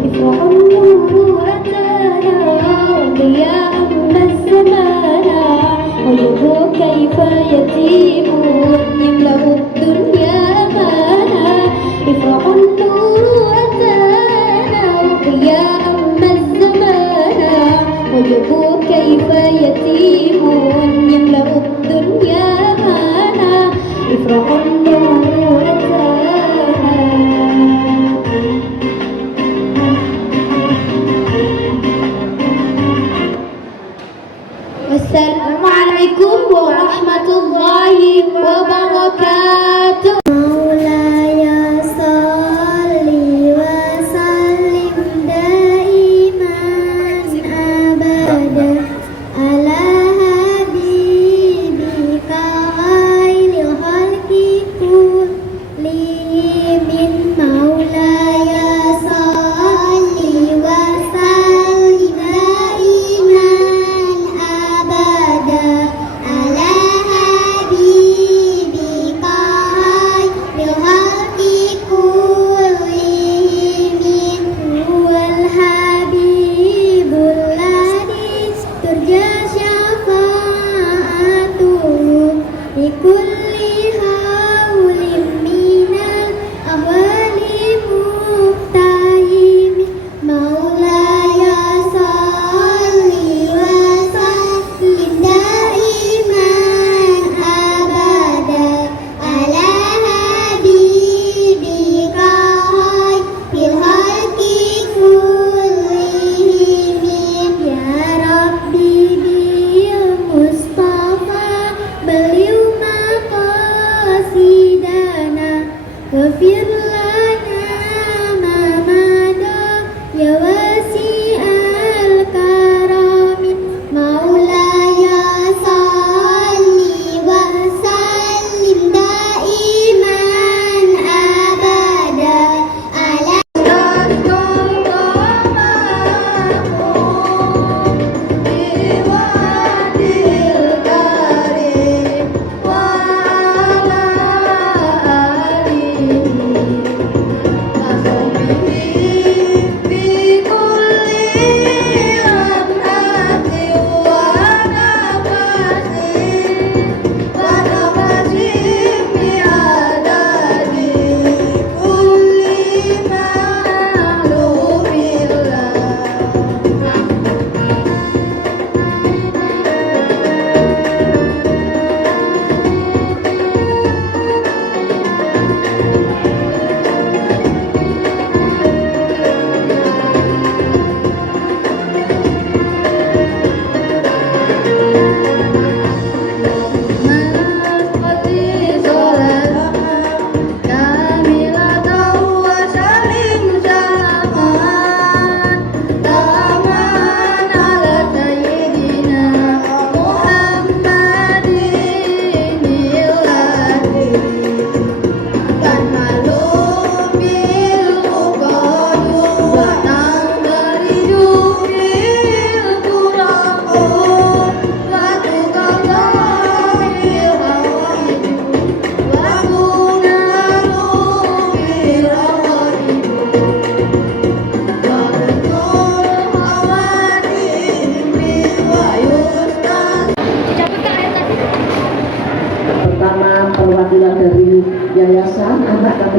افرح النور أتانا ضياء الزمان وجهه كيف يتيم يملأ الدنيا أمانا افرح النور أتانا ضياء الزمان وجهه كيف يتيم يملأ الدنيا أمانا افرح النور أتانا. والسلام عليكم ورحمة الله وبركاته. مولاي صل وسلم دائما أبدا على حبيبك خير الخلق كلهم. مولاي صل وسلم دائما أبدا على حبيبك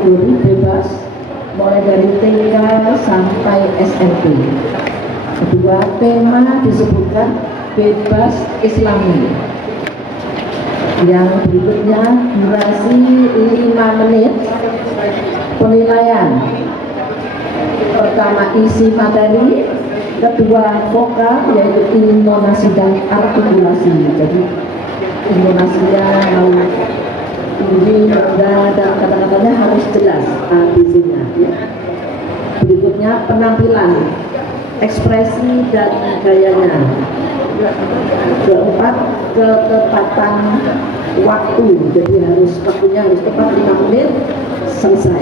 kategori bebas mulai dari TK sampai SMP. Kedua, tema disebutkan bebas Islami. Yang berikutnya durasi 5 menit. Penilaian pertama isi materi, kedua vokal yaitu intonasi dan artikulasi. Jadi intonasinya mau tinggi, rendah, dan kata-katanya harus jelas ABC-nya. Ya. Berikutnya penampilan, ekspresi dan gayanya. Keempat, ketepatan waktu, jadi waktunya harus tepat 5 menit selesai.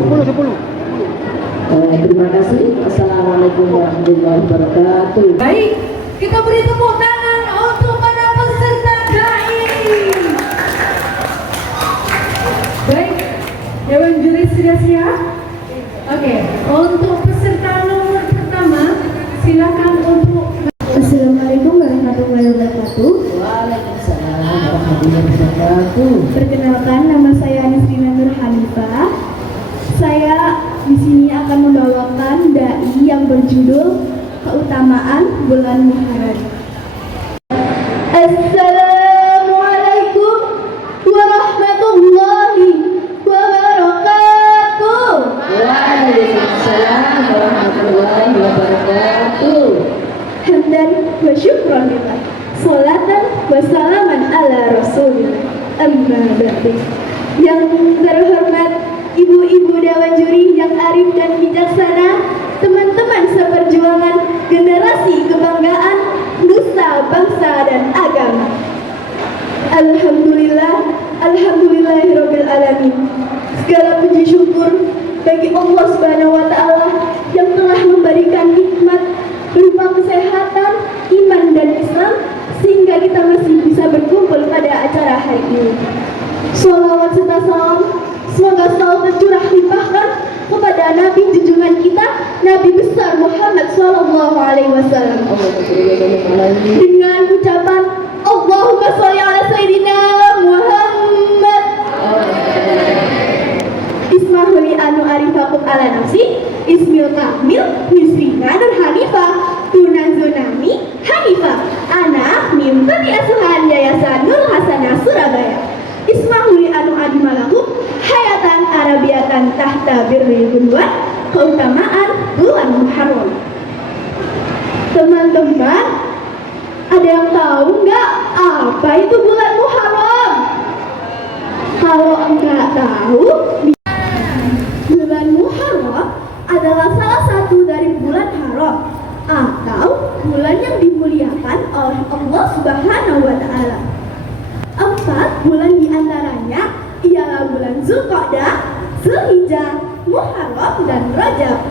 Terima kasih. Assalamualaikum warahmatullahi wabarakatuh. Baik, kita beri tepuk tangan untuk para peserta KI. Baik, Dewan Juri sudah siap? Oke, untuk peserta nomor pertama, silakan untuk. Assalamualaikum warahmatullahi wabarakatuh. Waalaikumsalam warahmatullahi wabarakatuh. Perkenalkan, nama saya Nisrina Nur Hanifah. Saya di sini akan membawakan dai yang berjudul Keutamaan Bulan Muharram. Assalamualaikum warahmatullahi wabarakatuh. Waalaikumsalam warahmatullahi wabarakatuh. Hamdan wa syukran lillah. Salatan wa salaman ala rasulillah. Amma ba'du. Yang terhormat ibu-ibu Dewan Juri yang arif dan bijaksana, teman-teman seperjuangan generasi kebanggaan nusa, bangsa dan agama. Alhamdulillah, alhamdulillahirabbil alamin. Segala puji syukur bagi Allah Subhanahu wa taala yang telah memberikan nikmat berupa kesehatan, iman dan Islam sehingga kita masih bisa berkumpul pada acara hari ini. Sholawat serta salam semoga selalu tercurah limpahkan kepada Nabi junjungan kita, Nabi besar Muhammad Sallallahu Alaihi Wasallam. Dengan ucapan Allahumma sholli ala Sayyidina Muhammad. Ismahuli anu arifakum ala nafsi, Ismil Kamil, Nisrina Nur Hanifah, Tunan Zunami Hanifah, anak mimpati asuhan Yayasan Nur Hasanah Surabaya. Ismahuli anu adimalakum hayatan arabiatan tahta birri bunwan, keutamaan bulan Muharram. Teman-teman, ada yang tahu nggak apa itu bulan Muharram? Kalau enggak tahu, bulan Muharram adalah salah satu dari bulan haram atau bulan yang dimuliakan oleh Allah Subhanahu wa taala. 4 bulan diantaranya ialah bulan Zulqa'dah, Zulhijjah, Muharram dan Rajab.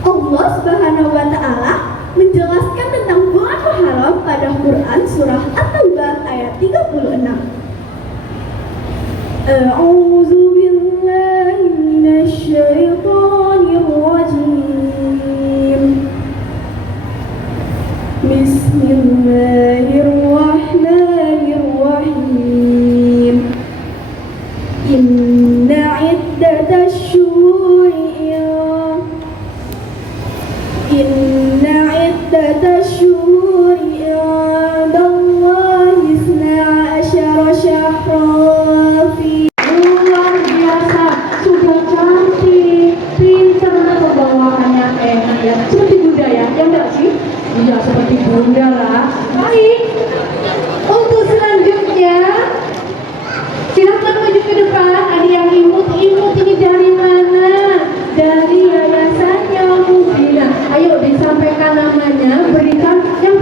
Allah Subhanahu wa taala menjelaskan tentang bulan Muharram pada Quran surah At-Taubah ayat 36. A'udzu billahi minasyaitonir rajim. Bismillahirrahmanirrahim. Inna iddatash syuhuri indallahi 12 syahran fi. Luar biasa, sudah cantik, pintar pembawaannya enak ya, seperti Bunda ya enggak sih? Iya seperti Bunda lah. Baik, untuk selanjutnya silakan maju ke depan. Ada yang imut-imut ini dari mana? Dari Yayasan Yaumudina. Ayo disampaikan namanya, berikan yang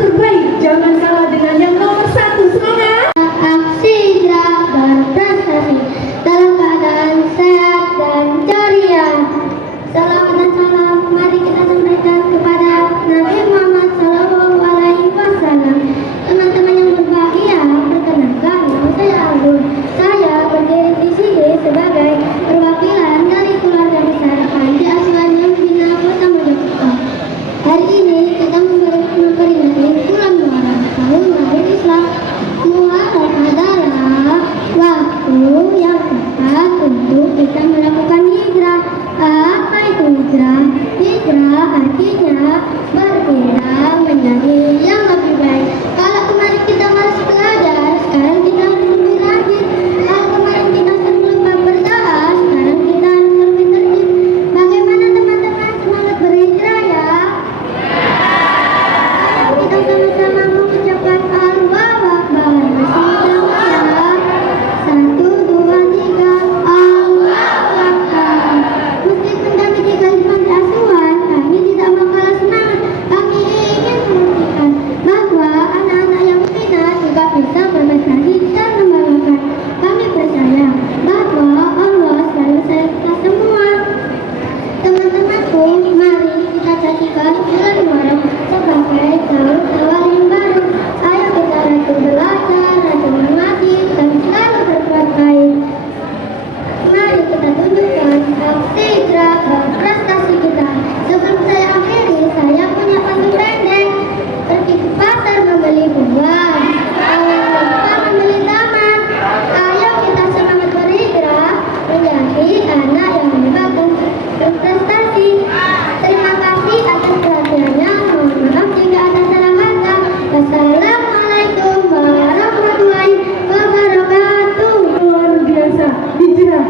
menjadi yang lebih baik. Kalau kemarin kita malas belajar, sekarang kita harus lebih rajin. Kalau kemarin kita sering lupa berdoa, sekarang kita harus lebih tertib. Bagaimana teman-teman, semangat berhijrah ya? Kita sama-sama mengucapkan Allahu Akbar bersama ya. 1, 2, 3, Allahu Akbar. Meskipun kami tinggal di panti asuhan, kami tidak mau kalah semangat. Kami ingin membuktikan bahwa anak-anak yang minat juga bisa berprestasi dan membanggakan. Kami percaya bahwa Allah selalu sayang kita semua. Teman-temanku, mari kita jadikan bulan Muharram sebagai tahun awal yang baru. Ayo kita rajin belajar, rajin mengaji, dan selalu berbuat baik. Mari kita tunjukkan aksi hijrah dan prestasi kita. Sebelum saya akhiri, saya punya pantun pendek. Pergi ke pasar membeli buah, jangan lupa membeli taman. Ayo kita semangat berhijrah menjadi anak yang hebat dan berprestasi. Terima kasih atas perhatiannya. Mohon maaf jika ada salah kata. Wassalamualaikum warahmatullahi wabarakatuh. Luar biasa, hijrah.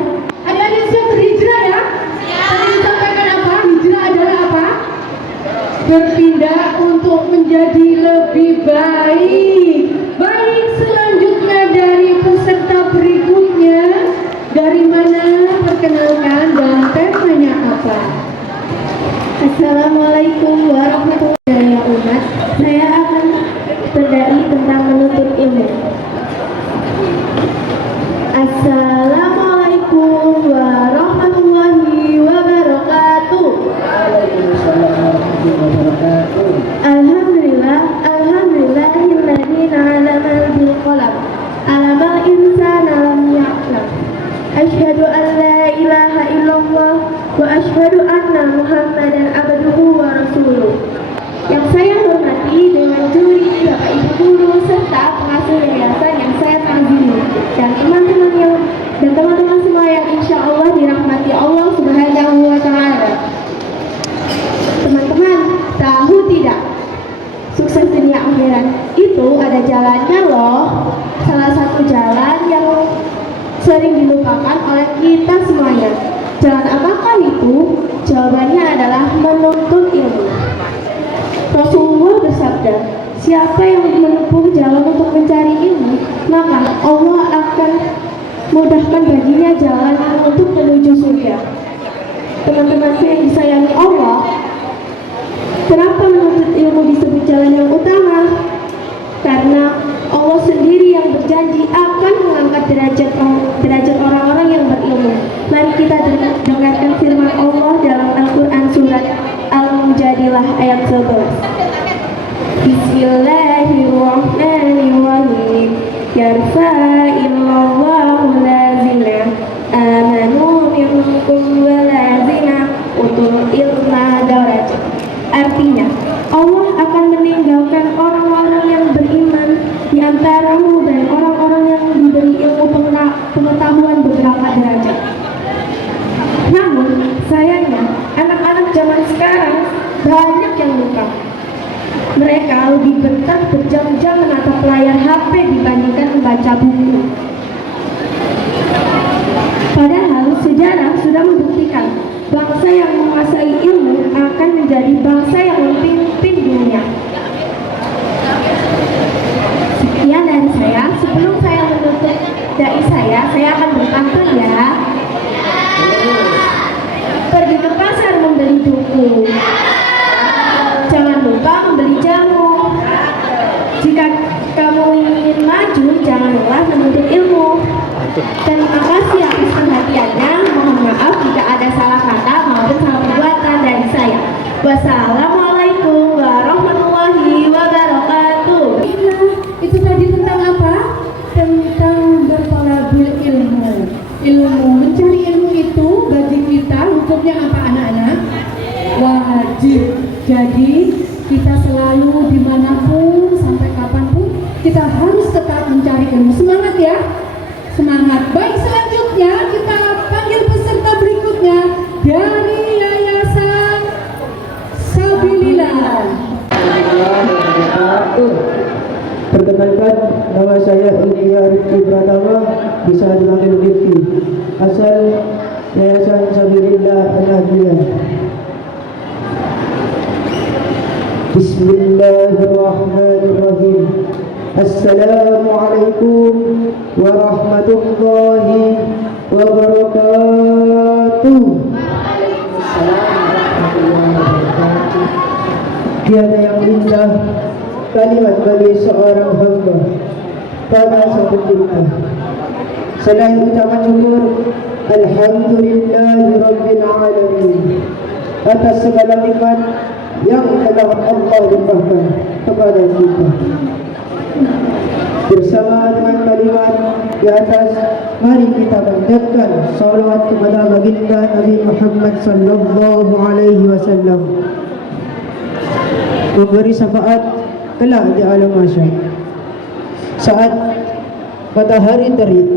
Adik-adik siap berhijrah ya? Tadi disampaikan apa? Hijrah adalah apa? Berpindah untuk menjadi lebih baik. Baik, selanjutnya dari peserta berikutnya. Dari mana? Perkenalkan dan temanya apa? Assalamualaikum warahmatullahi wabarakatuh. Umat, saya akan berdai tentang menuntut ilmu. Assalamualaikum warahmatullahi wabarakatuh. Alhamdulillah, alhamdulillahilladzi 'allamal bil qalam, 'allamal insana lam ya'lam. Asyhadu an la ilaha illallah wa asyhadu anna Muhammadan abduhu wa rasuluh. Yang saya hormati dengan juri, Bapak Ibu guru serta pengasuh yayasan yang saya kagumi, dan teman-teman semua yang insya Allah dirahmati Allah Subhanahu wa Ta'ala. Teman-teman, tahu tidak? Sukses dunia akhirat itu ada jalannya loh. Salah satu jalan yang sering dilupakan oleh kita semuanya. Jalan apakah itu? Jawabannya adalah menuntut ilmu. Rasulullah bersabda, siapa yang menempuh jalan untuk mencari ilmu, maka Allah akan mudahkan baginya jalan untuk menuju surga. Teman-temanku yang disayangi Allah, kenapa menuntut ilmu disebut jalan yang utama? Karena Allah sendiri yang berjanji akan mengangkat derajat orang-orang yang berilmu. Mari kita dengarkan firman Allah dalam Al-Quran surat Al-Mujadilah ayat 11. Bismillahirrahmanirrahim. Yarfa'illahu lazina amanu minkum wa lazina utul ilma darajat. Artinya, Allah akan meninggalkan orang-orang yang beriman di antaramu dan orang-orang yang diberi ilmu pengetahuan beberapa derajat. Namun, sayangnya, anak-anak zaman sekarang banyak yang lupa. Mereka lebih betah berjam-jam menatap layar HP dibandingkan membaca buku. Padahal sejarah sudah membuktikan bangsa yang menguasai ilmu akan menjadi bangsa yang memimpin dunia. Sekian dari saya. Sebelum saya menutup dai saya akan berpantun ya. Pergi ke pasar membeli buku. Jangan lupa membeli jamu. Jika kamu ingin maju, jangan lupa menuntut ilmu. Terima kasih atas perhatiannya. Mohon maaf jika ada salah kata maupun salah perbuatan dari saya. Wassalamualaikum warahmatullahi wabarakatuh. Itu tadi tentang apa? Tentang bertolabul ilmu. Mencari ilmu itu bagi kita hukumnya apa anak-anak? Wajib. Jadi kita selalu dimanapun sampai kapanpun kita harus tetap mencari ilmu. Semangat ya, semangat. Baik, selanjutnya kita panggil peserta berikutnya dari Yayasan Sabilillah. nama saya Ilkia Rifki Pratama, bisa dipanggil Rifki. Asal Yayasan Sabilillah Al-Ahdiyah. Bismillahirrahmanirrahim. Assalamualaikum warahmatullahi wabarakatuh. Tiada yang indah kalimat bagi seorang hamba pada sang pencipta selain ucapan syukur alhamdulillahi rabbil alamin atas segala nikmat yang telah Allah limpahkan kepada kita. Bersama dengan kalimat di atas, mari kita panjatkan salawat kepada baginda Nabi Muhammad sallallahu alaihi wasallam, memberi syafaat kelak di alam mahsyar. Saat matahari terik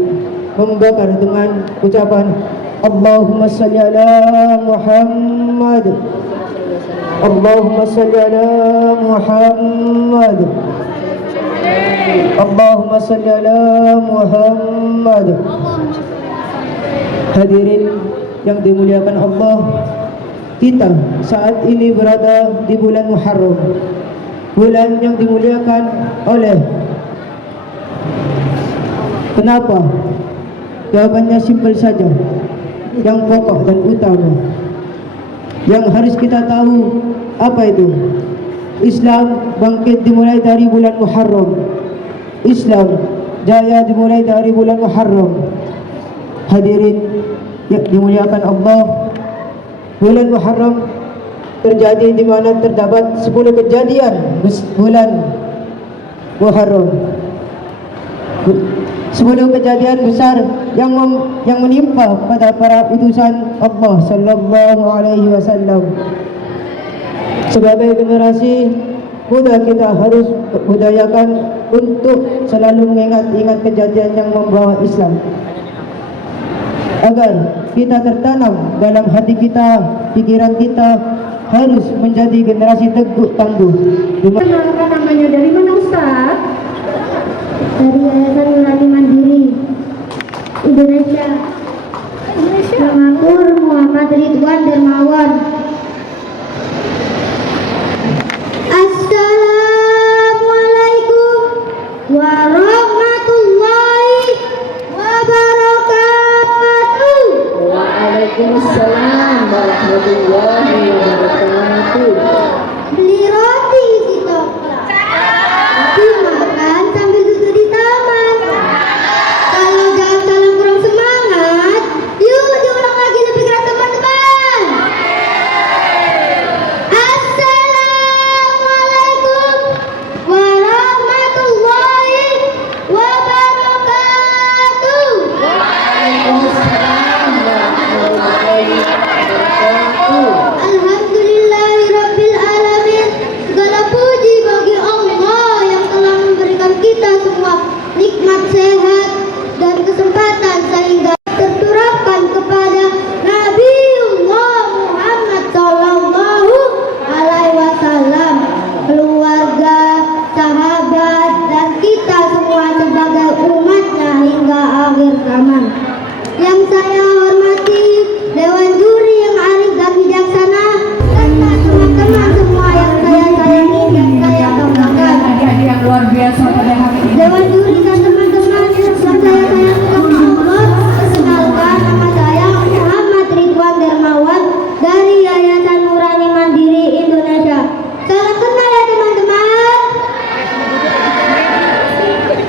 membakar dengan ucapan Allahumma salli ala Muhammad, Allahumma salli ala Muhammad, Allahumma salli ala Muhammad. Hadirin yang dimuliakan Allah, kita saat ini berada di bulan Muharram, bulan yang dimuliakan oleh. Kenapa? Jawabannya simpel saja, yang pokok dan utama yang harus kita tahu apa itu. Islam bangkit dimulai dari bulan Muharram. Islam jaya dimulai dari bulan Muharram. Hadirin yang dimuliakan Allah, bulan Muharram terjadi di mana terdapat 10 kejadian bulan Muharram. 10 kejadian besar yang menimpa pada para utusan Allah sallallahu alaihi wasallam. Sebagai generasi muda, kita harus budayakan untuk selalu mengingat kejadian yang membawa Islam, agar kita tertanam dalam hati kita, pikiran kita harus menjadi generasi teguh tangguh. Kenalkan namanya, dari mana Ustaz? Dari Yayasan Nurani Mandiri Indonesia. Namaku Muhammad Ridwan Dermawan. Assalamualaikum warahmatullahi wabarakatuh. Waalaikumsalam warahmatullahi wabarakatuh. Beli roti isi toprak, dimakan sambil duduk di taman. Kalau jalan-jalan kurang semangat, yuk diulang lagi lebih keras teman-teman. Assalamualaikum warahmatullahi wabarakatuh. Alhamdulillahirabbil alamin. Segala puji bagi Allah yang telah memberikan kita semua nikmat sehat dan kesempatan sehingga terturahkan kepada Nabiullah Muhammad sallallahu alaihi wasallam, keluarga, sahabat, dan kita semua sebagai umatnya hingga akhir zaman. Yang saya hormati Dewan Juri yang arif dan bijaksana, dan teman-teman semua yang saya sayangi dan saya banggakan. Yang luar biasa pada hari ini. Dewan Juri dan teman-teman yang saya sayangi karena Allah, perkenalkan nama saya Muhammad Ridwan Dermawan dari Yayasan Nurani Mandiri Indonesia. Salam kenal ya teman-teman.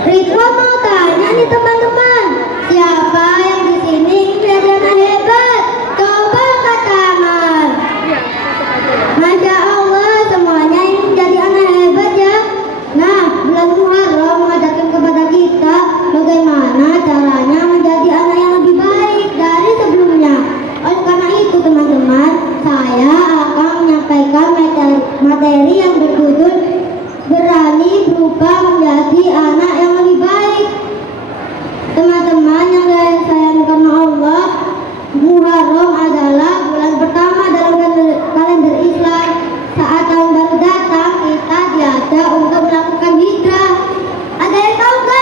Ridwan mau tanya nih teman-teman, siapa yang di sini jadi anak hebat? Coba kata amal. Masya Allah, semuanya ini jadi anak hebat ya. Nah, bulan Muharram mengajarkan kepada kita bagaimana caranya menjadi anak yang lebih baik dari sebelumnya. Oleh karena itu teman-teman, saya akan menyampaikan materi yang berjudul berani berubah menjadi anak yang lebih baik. Teman-teman yang saya sayang karena Allah, Muharram adalah bulan pertama dalam kalender Islam. Saat tahun baru datang, kita diajak untuk melakukan hijrah. Ada yang tahu nggak?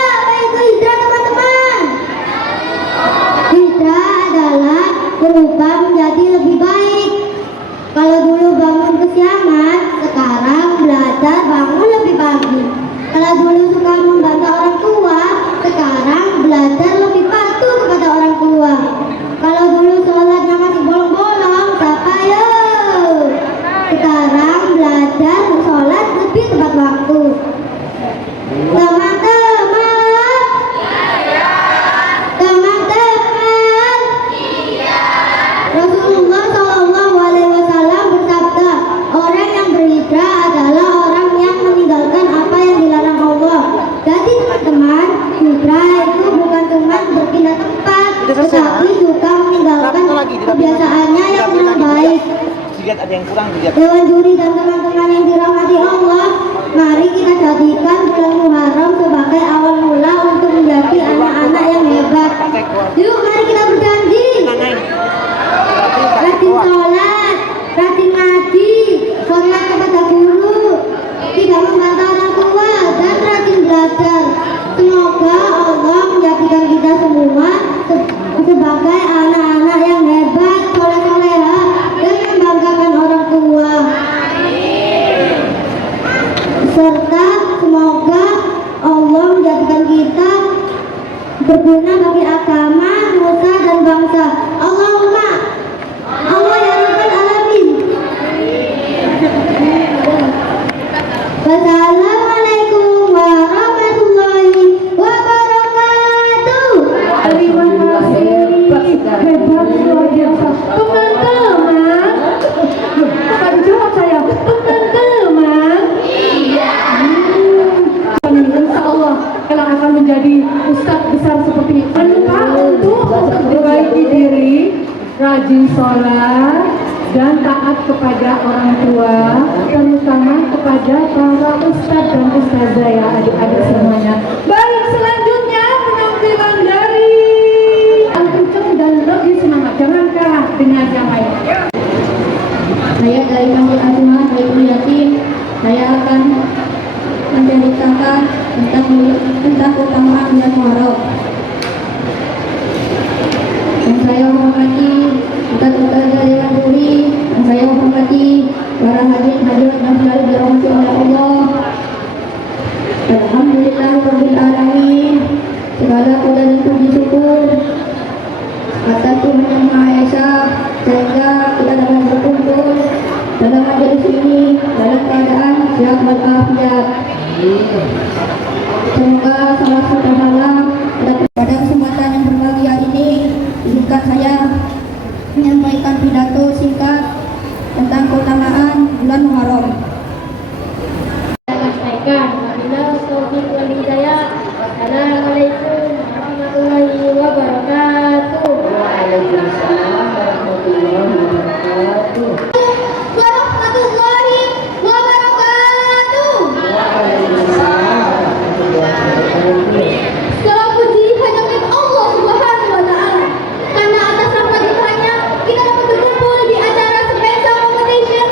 pulang, belajar, sholat lebih tepat waktu. Teman-teman, teman-teman, Rasulullah Shallallahu Alaihi Wasallam bersabda, orang yang berhijrah adalah orang yang meninggalkan apa yang dilarang Allah. Jadi teman-teman, hijrah itu bukan cuma berpindah tempat, tetapi juga meninggalkan kebiasaannya yang kurang baik. Dewan juri dan teman-teman yang dirahmati Allah, mari kita jadikan bulan Muharram sebagai awal mula untuk menjadi anak-anak yang hebat. Yuk, mari kita berjanji. Rajin sholat, rajin ngaji, hormat kepada guru, tidak membantah orang tua, dan rajin belajar. Semoga Allah menjadikan kita semua sebagai anak-anak yang hebat, soleh-soleha, dan membanggakan orang tua. Serta semoga Allah menjadikan kita berguna bagi agama, nusa, dan bangsa. Allahumma Allah ya Rabbal Alamin. Wassalamualaikum warahmatullahi wabarakatuh. Terima kasih. Hebat luar biasa. Teman-teman. Bukan jawab saya. Teman-teman. Iya. Insya Allah kelak akan menjadi ustadz besar seperti ini. Jangan lupa untuk memperbaiki diri, rajin sholat, dan taat kepada orang tua, terutama kepada para ustadz dan ustazah ya, adik-adik semuanya. Baik, selanjutnya penampilan dari Al-Ucung dan lebih semangat. Jangan kalah dengan yang lain. Saya dari Panti Asuhan Baikul Yatim. Saya akan menceritakan tentang keutamaan bulan Muharram. Yang saya hormati ustaz-ustazah Dewan Juri, yang saya hormati para hadirin hadirat yang selalu dirahmati oleh Allah. Alhamdulillahirabbil alamin. Segala puja dan puji syukur atas Tuhan Yang Maha Esa, sehingga kita dapat berkumpul dalam majelis ini dalam keadaan sehat walafiat. Semoga salah satu malam pada kesempatan yang berbahagia ini izinkan saya menyampaikan pidato singkat tentang keutamaan bulan Muharram. Assalamualaikum warahmatullahi wabarakatuh. Waalaikumsalam warahmatullahi wabarakatuh. Warahmatullahi wabarakatuh. Waalaikumsalam warahmatullahi wabarakatuh. Segala puji hanya milik Allah Subhanahu wa Ta'ala. Karena atas rahmat Tuhannya kita dapat berkumpul di acara Special Competition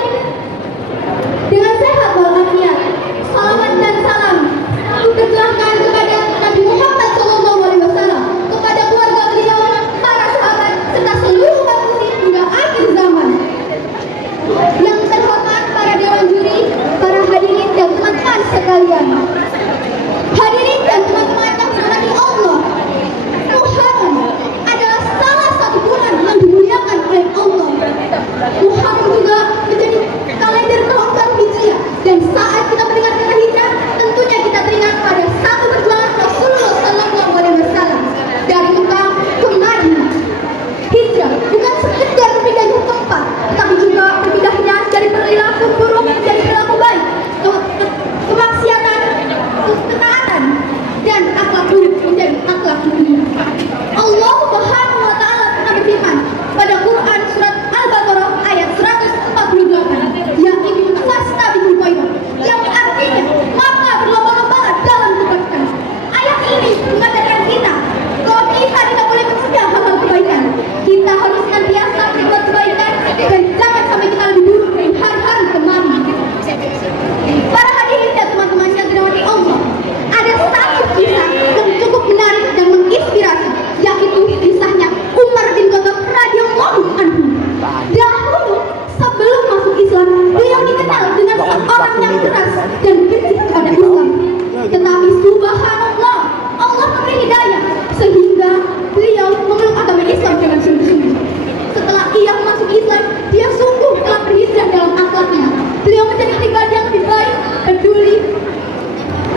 menjadi pribadi yang lebih baik, peduli,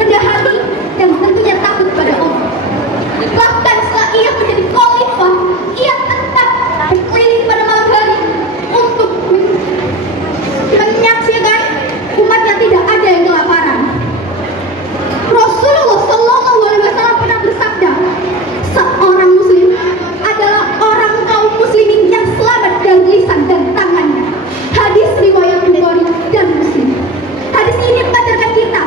rendah hati, dan tentunya takut pada Allah. Bahkan setelah ia menjadi khalifah, ia tetap berkeliling pada malam hari untuk menyaksikan umatnya tidak ada yang kelaparan. Rasulullah Shallallahu Alaihi Wasallam pernah bersabda, seorang muslim adalah orang kaum muslimin yang selamat dari lisan dan tangannya. Hadis riwayat Bukhari dan Muslim. Hadis ini mengajarkan kita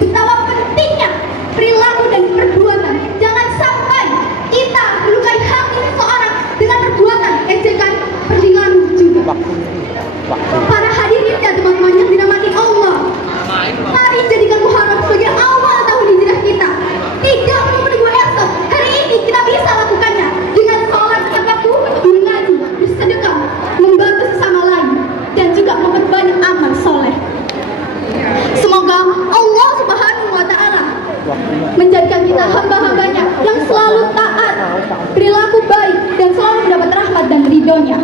betapa pentingnya perilaku dan perbuatan. Jangan sampai kita melukai hati seseorang dengan perbuatan ejekan, perilaku juga. Para hadirin dan teman-teman yang dirahmati Allah, mari jadikan Muharram sebagai awal tahun hijrah kita. Tidak perlu menunggu esok, hari ini kita bisa lakukannya dengan sholat tepat waktu, mengaji, bersedekah, membantu sesama lain, dan juga memperbanyak amal soleh. Semoga Allah Subhanahu wa Ta'ala menjadikan kita hamba-hambanya yang selalu taat, perilaku baik, dan selalu mendapat rahmat dan ridhonya.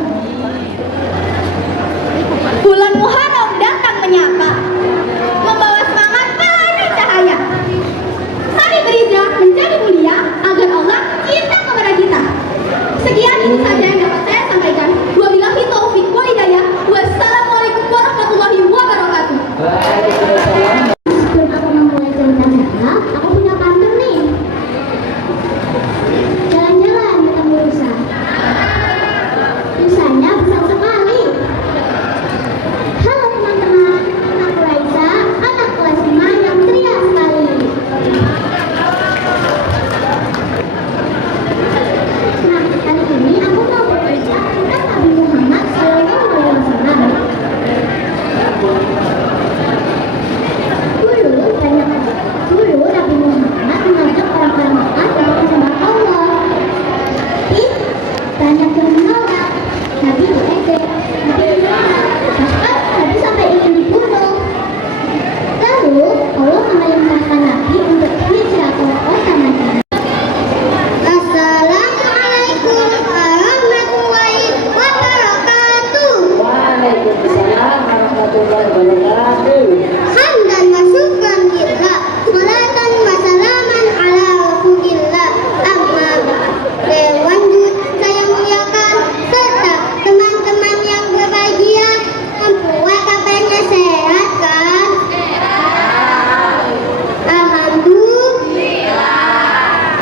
Bulan Muharram datang menyapa, membawa semangat penuh cahaya. Mari berhijrah menjadi mulia agar Allah cinta kepada kita. Sekian ini saja yang dapat saya sampaikan. Wabillahi taufiq wal hidayah. Wassalamualaikum warahmatullahi wabarakatuh. Sebelum aku memulai cerita aku punya pantun nih. Jalan-jalan ketemu rusa. Rusanya besar sekali. Halo teman-teman, aku Raisa, anak kelas 5 yang ceria sekali. Nah, kali ini aku mau bercerita tentang Nabi Muhammad SAW. Dulu Nabi Muhammad mengajak orang-orang Mekah untuk menyembah Allah. Tapi banyak yang menolak. Nabi diejek, Nabi dilarang, bahkan Nabi sampai ingin dibunuh. Lalu Allah memerintahkan Nabi untuk hijrah ke kota Madinah. Assalamualaikum warahmatullahi wabarakatuh. Waalaikumsalam warahmatullahi wabarakatuh. Hamdan wa syukran lillah, salatan wa salaman ala rasulillah. Amma lanjut saya muliakan serta teman-teman yang berbahagia, semua kabarnya sehat kan? Alhamdulillah.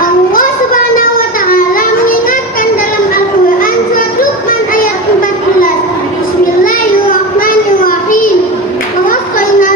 Allah Subhanahu wa Ta'ala mengingatkan dalam Al-Quran surat Luqman ayat 14. Bismillahirrahmanirrahim. Wawassayna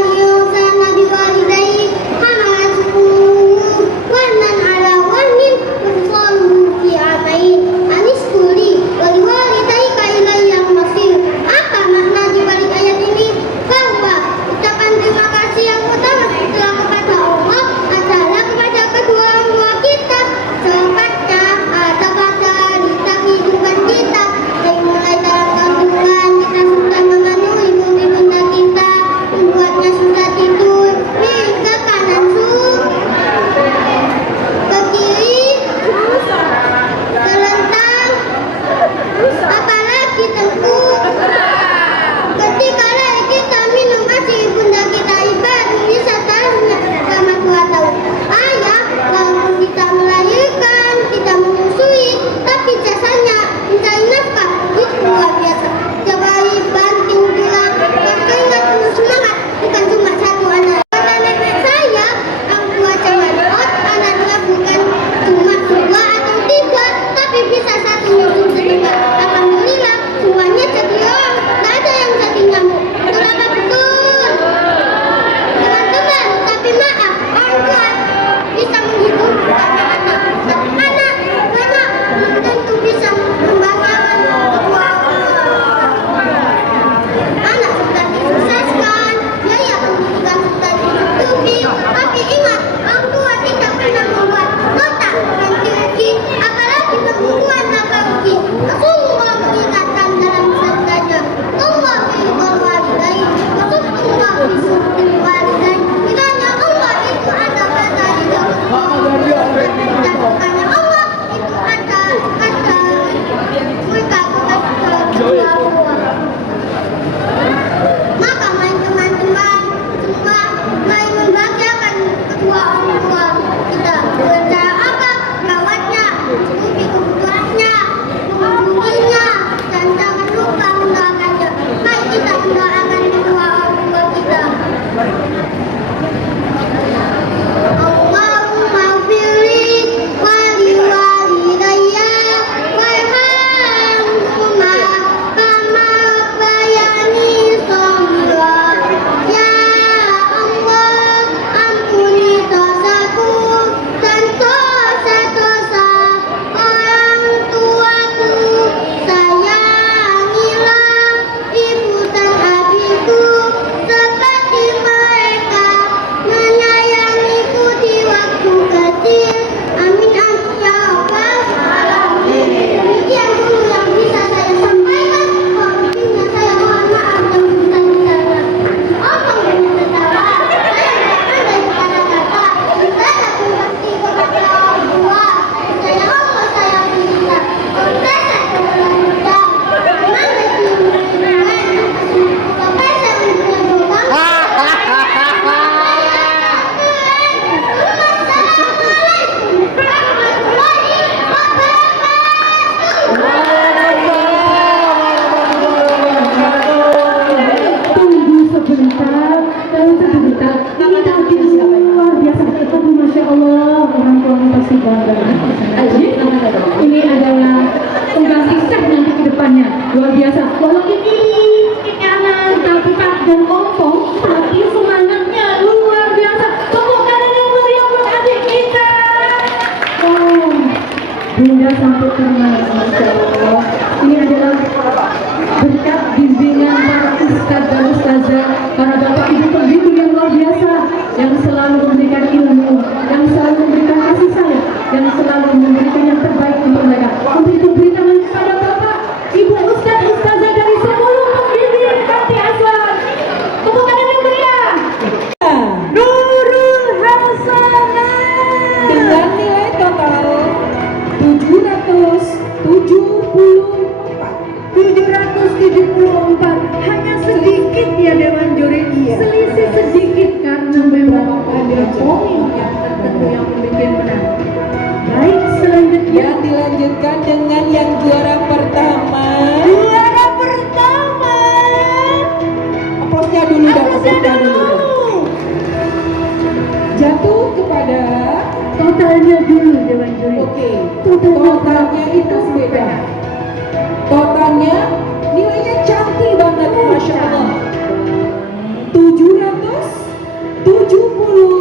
untuk cemas, Masya Allah. Ini adalah berkat bimbingan para ustadz dan ustazah, para bapak ibu pembimbing yang luar biasa, yang selalu memberikan ilmu, yang selalu memberikan kasih sayang, yang selalu memberikan yang terbaik untuk mereka. Untuk itu beri tangan kepada bapak ibu ustadz ustazah dari 10 pembimbing panti asuhan. Tepukan yang meriah. Nurul Hasanah dengan nilai total 774. Hanya sedikit ya Dewan Juri, selisih sedikit karena memang ada poin yang tertentu yang membuat menang. Baik, selanjutnya yang dilanjutkan dengan yang juara pertama. juara pertama. Aplausnya dulu dong, aplausnya dulu. Jatuh kepada Totalnya dulu Dewan Juri. oke. Totalnya itu beda. Totalnya nilainya cantik banget, Masya Allah.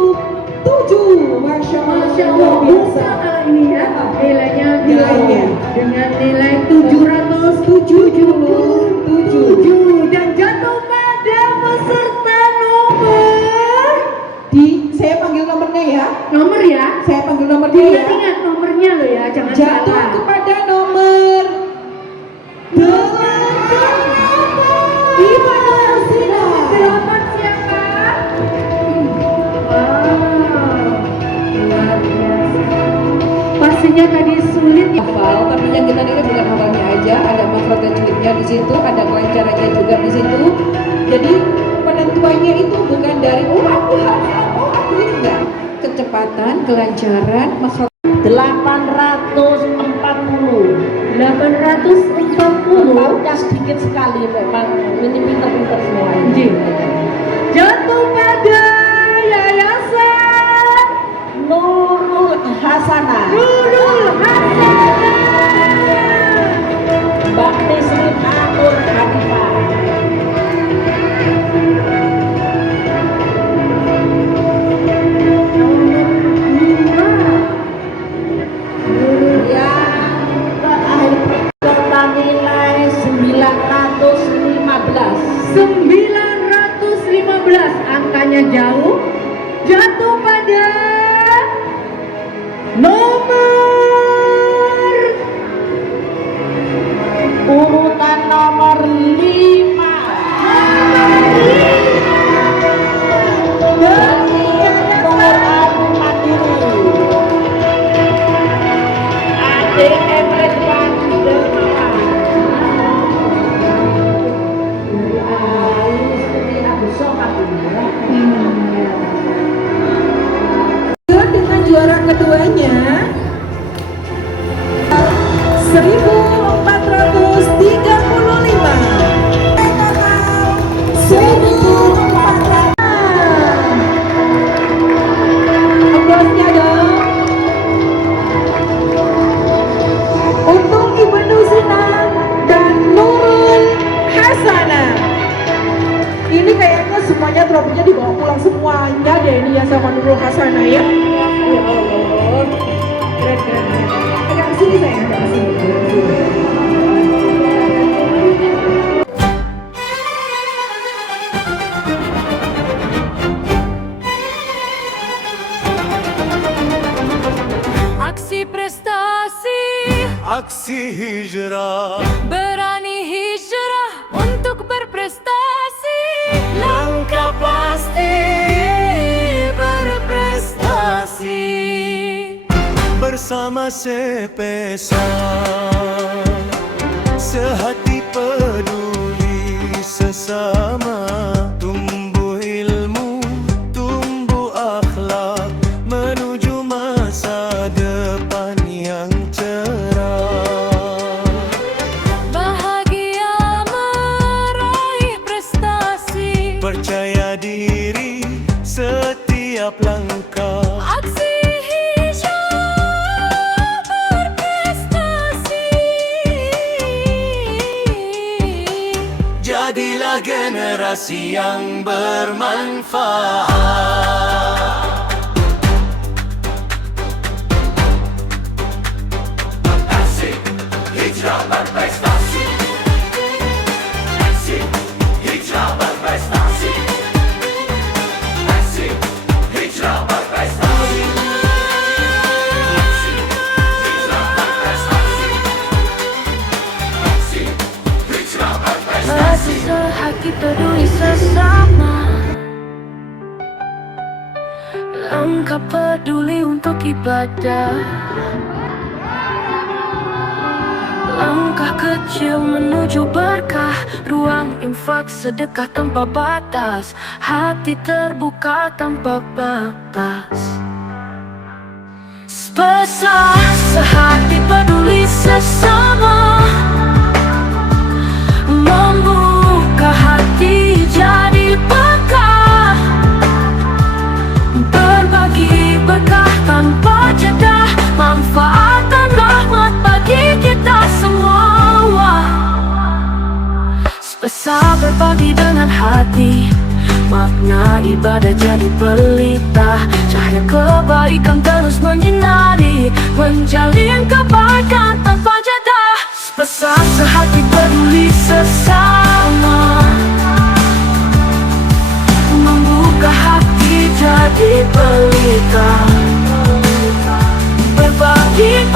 777, Masya Allah. Masya Allah, bisa kalau ini ya nilainya dengan nilai 777 dan jatuh pada peserta nomor Saya panggil nomornya ya. nomor ya. Saya panggil nomornya ya. Ingat nomornya lo ya, jangan Jatuh salah. kepada nomor 8. Gimana Sina? 8 siapa? Wow, luar biasa. Pastinya tadi sulit ya. Hafal, tapi yang kita lihat bukan hafalnya aja, ada makro tajwidnya di situ, ada kelancarannya juga di situ. Jadi penentuannya itu bukan dari aku hafal, aku ini enggak. Kecepatan, kelancaran, makro 840. 840. Tempatnya sedikit sekali memang, ini pinter-pinter semua. Ji. Jatuh pada yayasan Nurul Hasanah, Nurul Hasanah. Mbak Nisrin Nur Hanifah. Yang terakhir total nilai 915. 915, angkanya jauh. Jatuh pada nomor Urutan nomor 5. Dari nomor Abu Mandiri. Adik Emret Pandeman. Dari Ayu seperti Abu Sokat ini ya. dengan juara keduanya 1435. Total 1400. Aplausnya dong untuk Ibu Nusina dan Nurul Hasanah. Ini kayaknya semuanya trofinya dibawa pulang semuanya deh ini ya sama Nurul Hasanah ya. Ya Allah, keren. Agak kesini saya, agak kesini. Aksi prestasi, aksi hijrah, berani hijrah untuk berprestasi. Langkah pasti berprestasi. bersama sepesa, sehati peduli sesama, tumbuh ilmu, tumbuh akhlak, menuju masa depan yang cerah. Bahagia meraih prestasi, Percaya diri setiap langkah, aksi hijau berprestasi. jadilah generasi yang bermanfaat. Makasih. Langkah peduli untuk ibadah, langkah kecil menuju berkah, ruang infak sedekah tanpa batas, hati terbuka tanpa batas. Sebesar sehati peduli sesama, membuka hati jadi berkah, berbagi berkah tanpa jeda, manfaat dan rahmat bagi kita semua. Sebesar berbagi dengan hati, makna ibadah jadi pelita, cahaya kebaikan terus menyinari, menjalin kebaikan tanpa jeda. Sebesar sehati peduli sesama, membuka hati jadi pelita, berbagi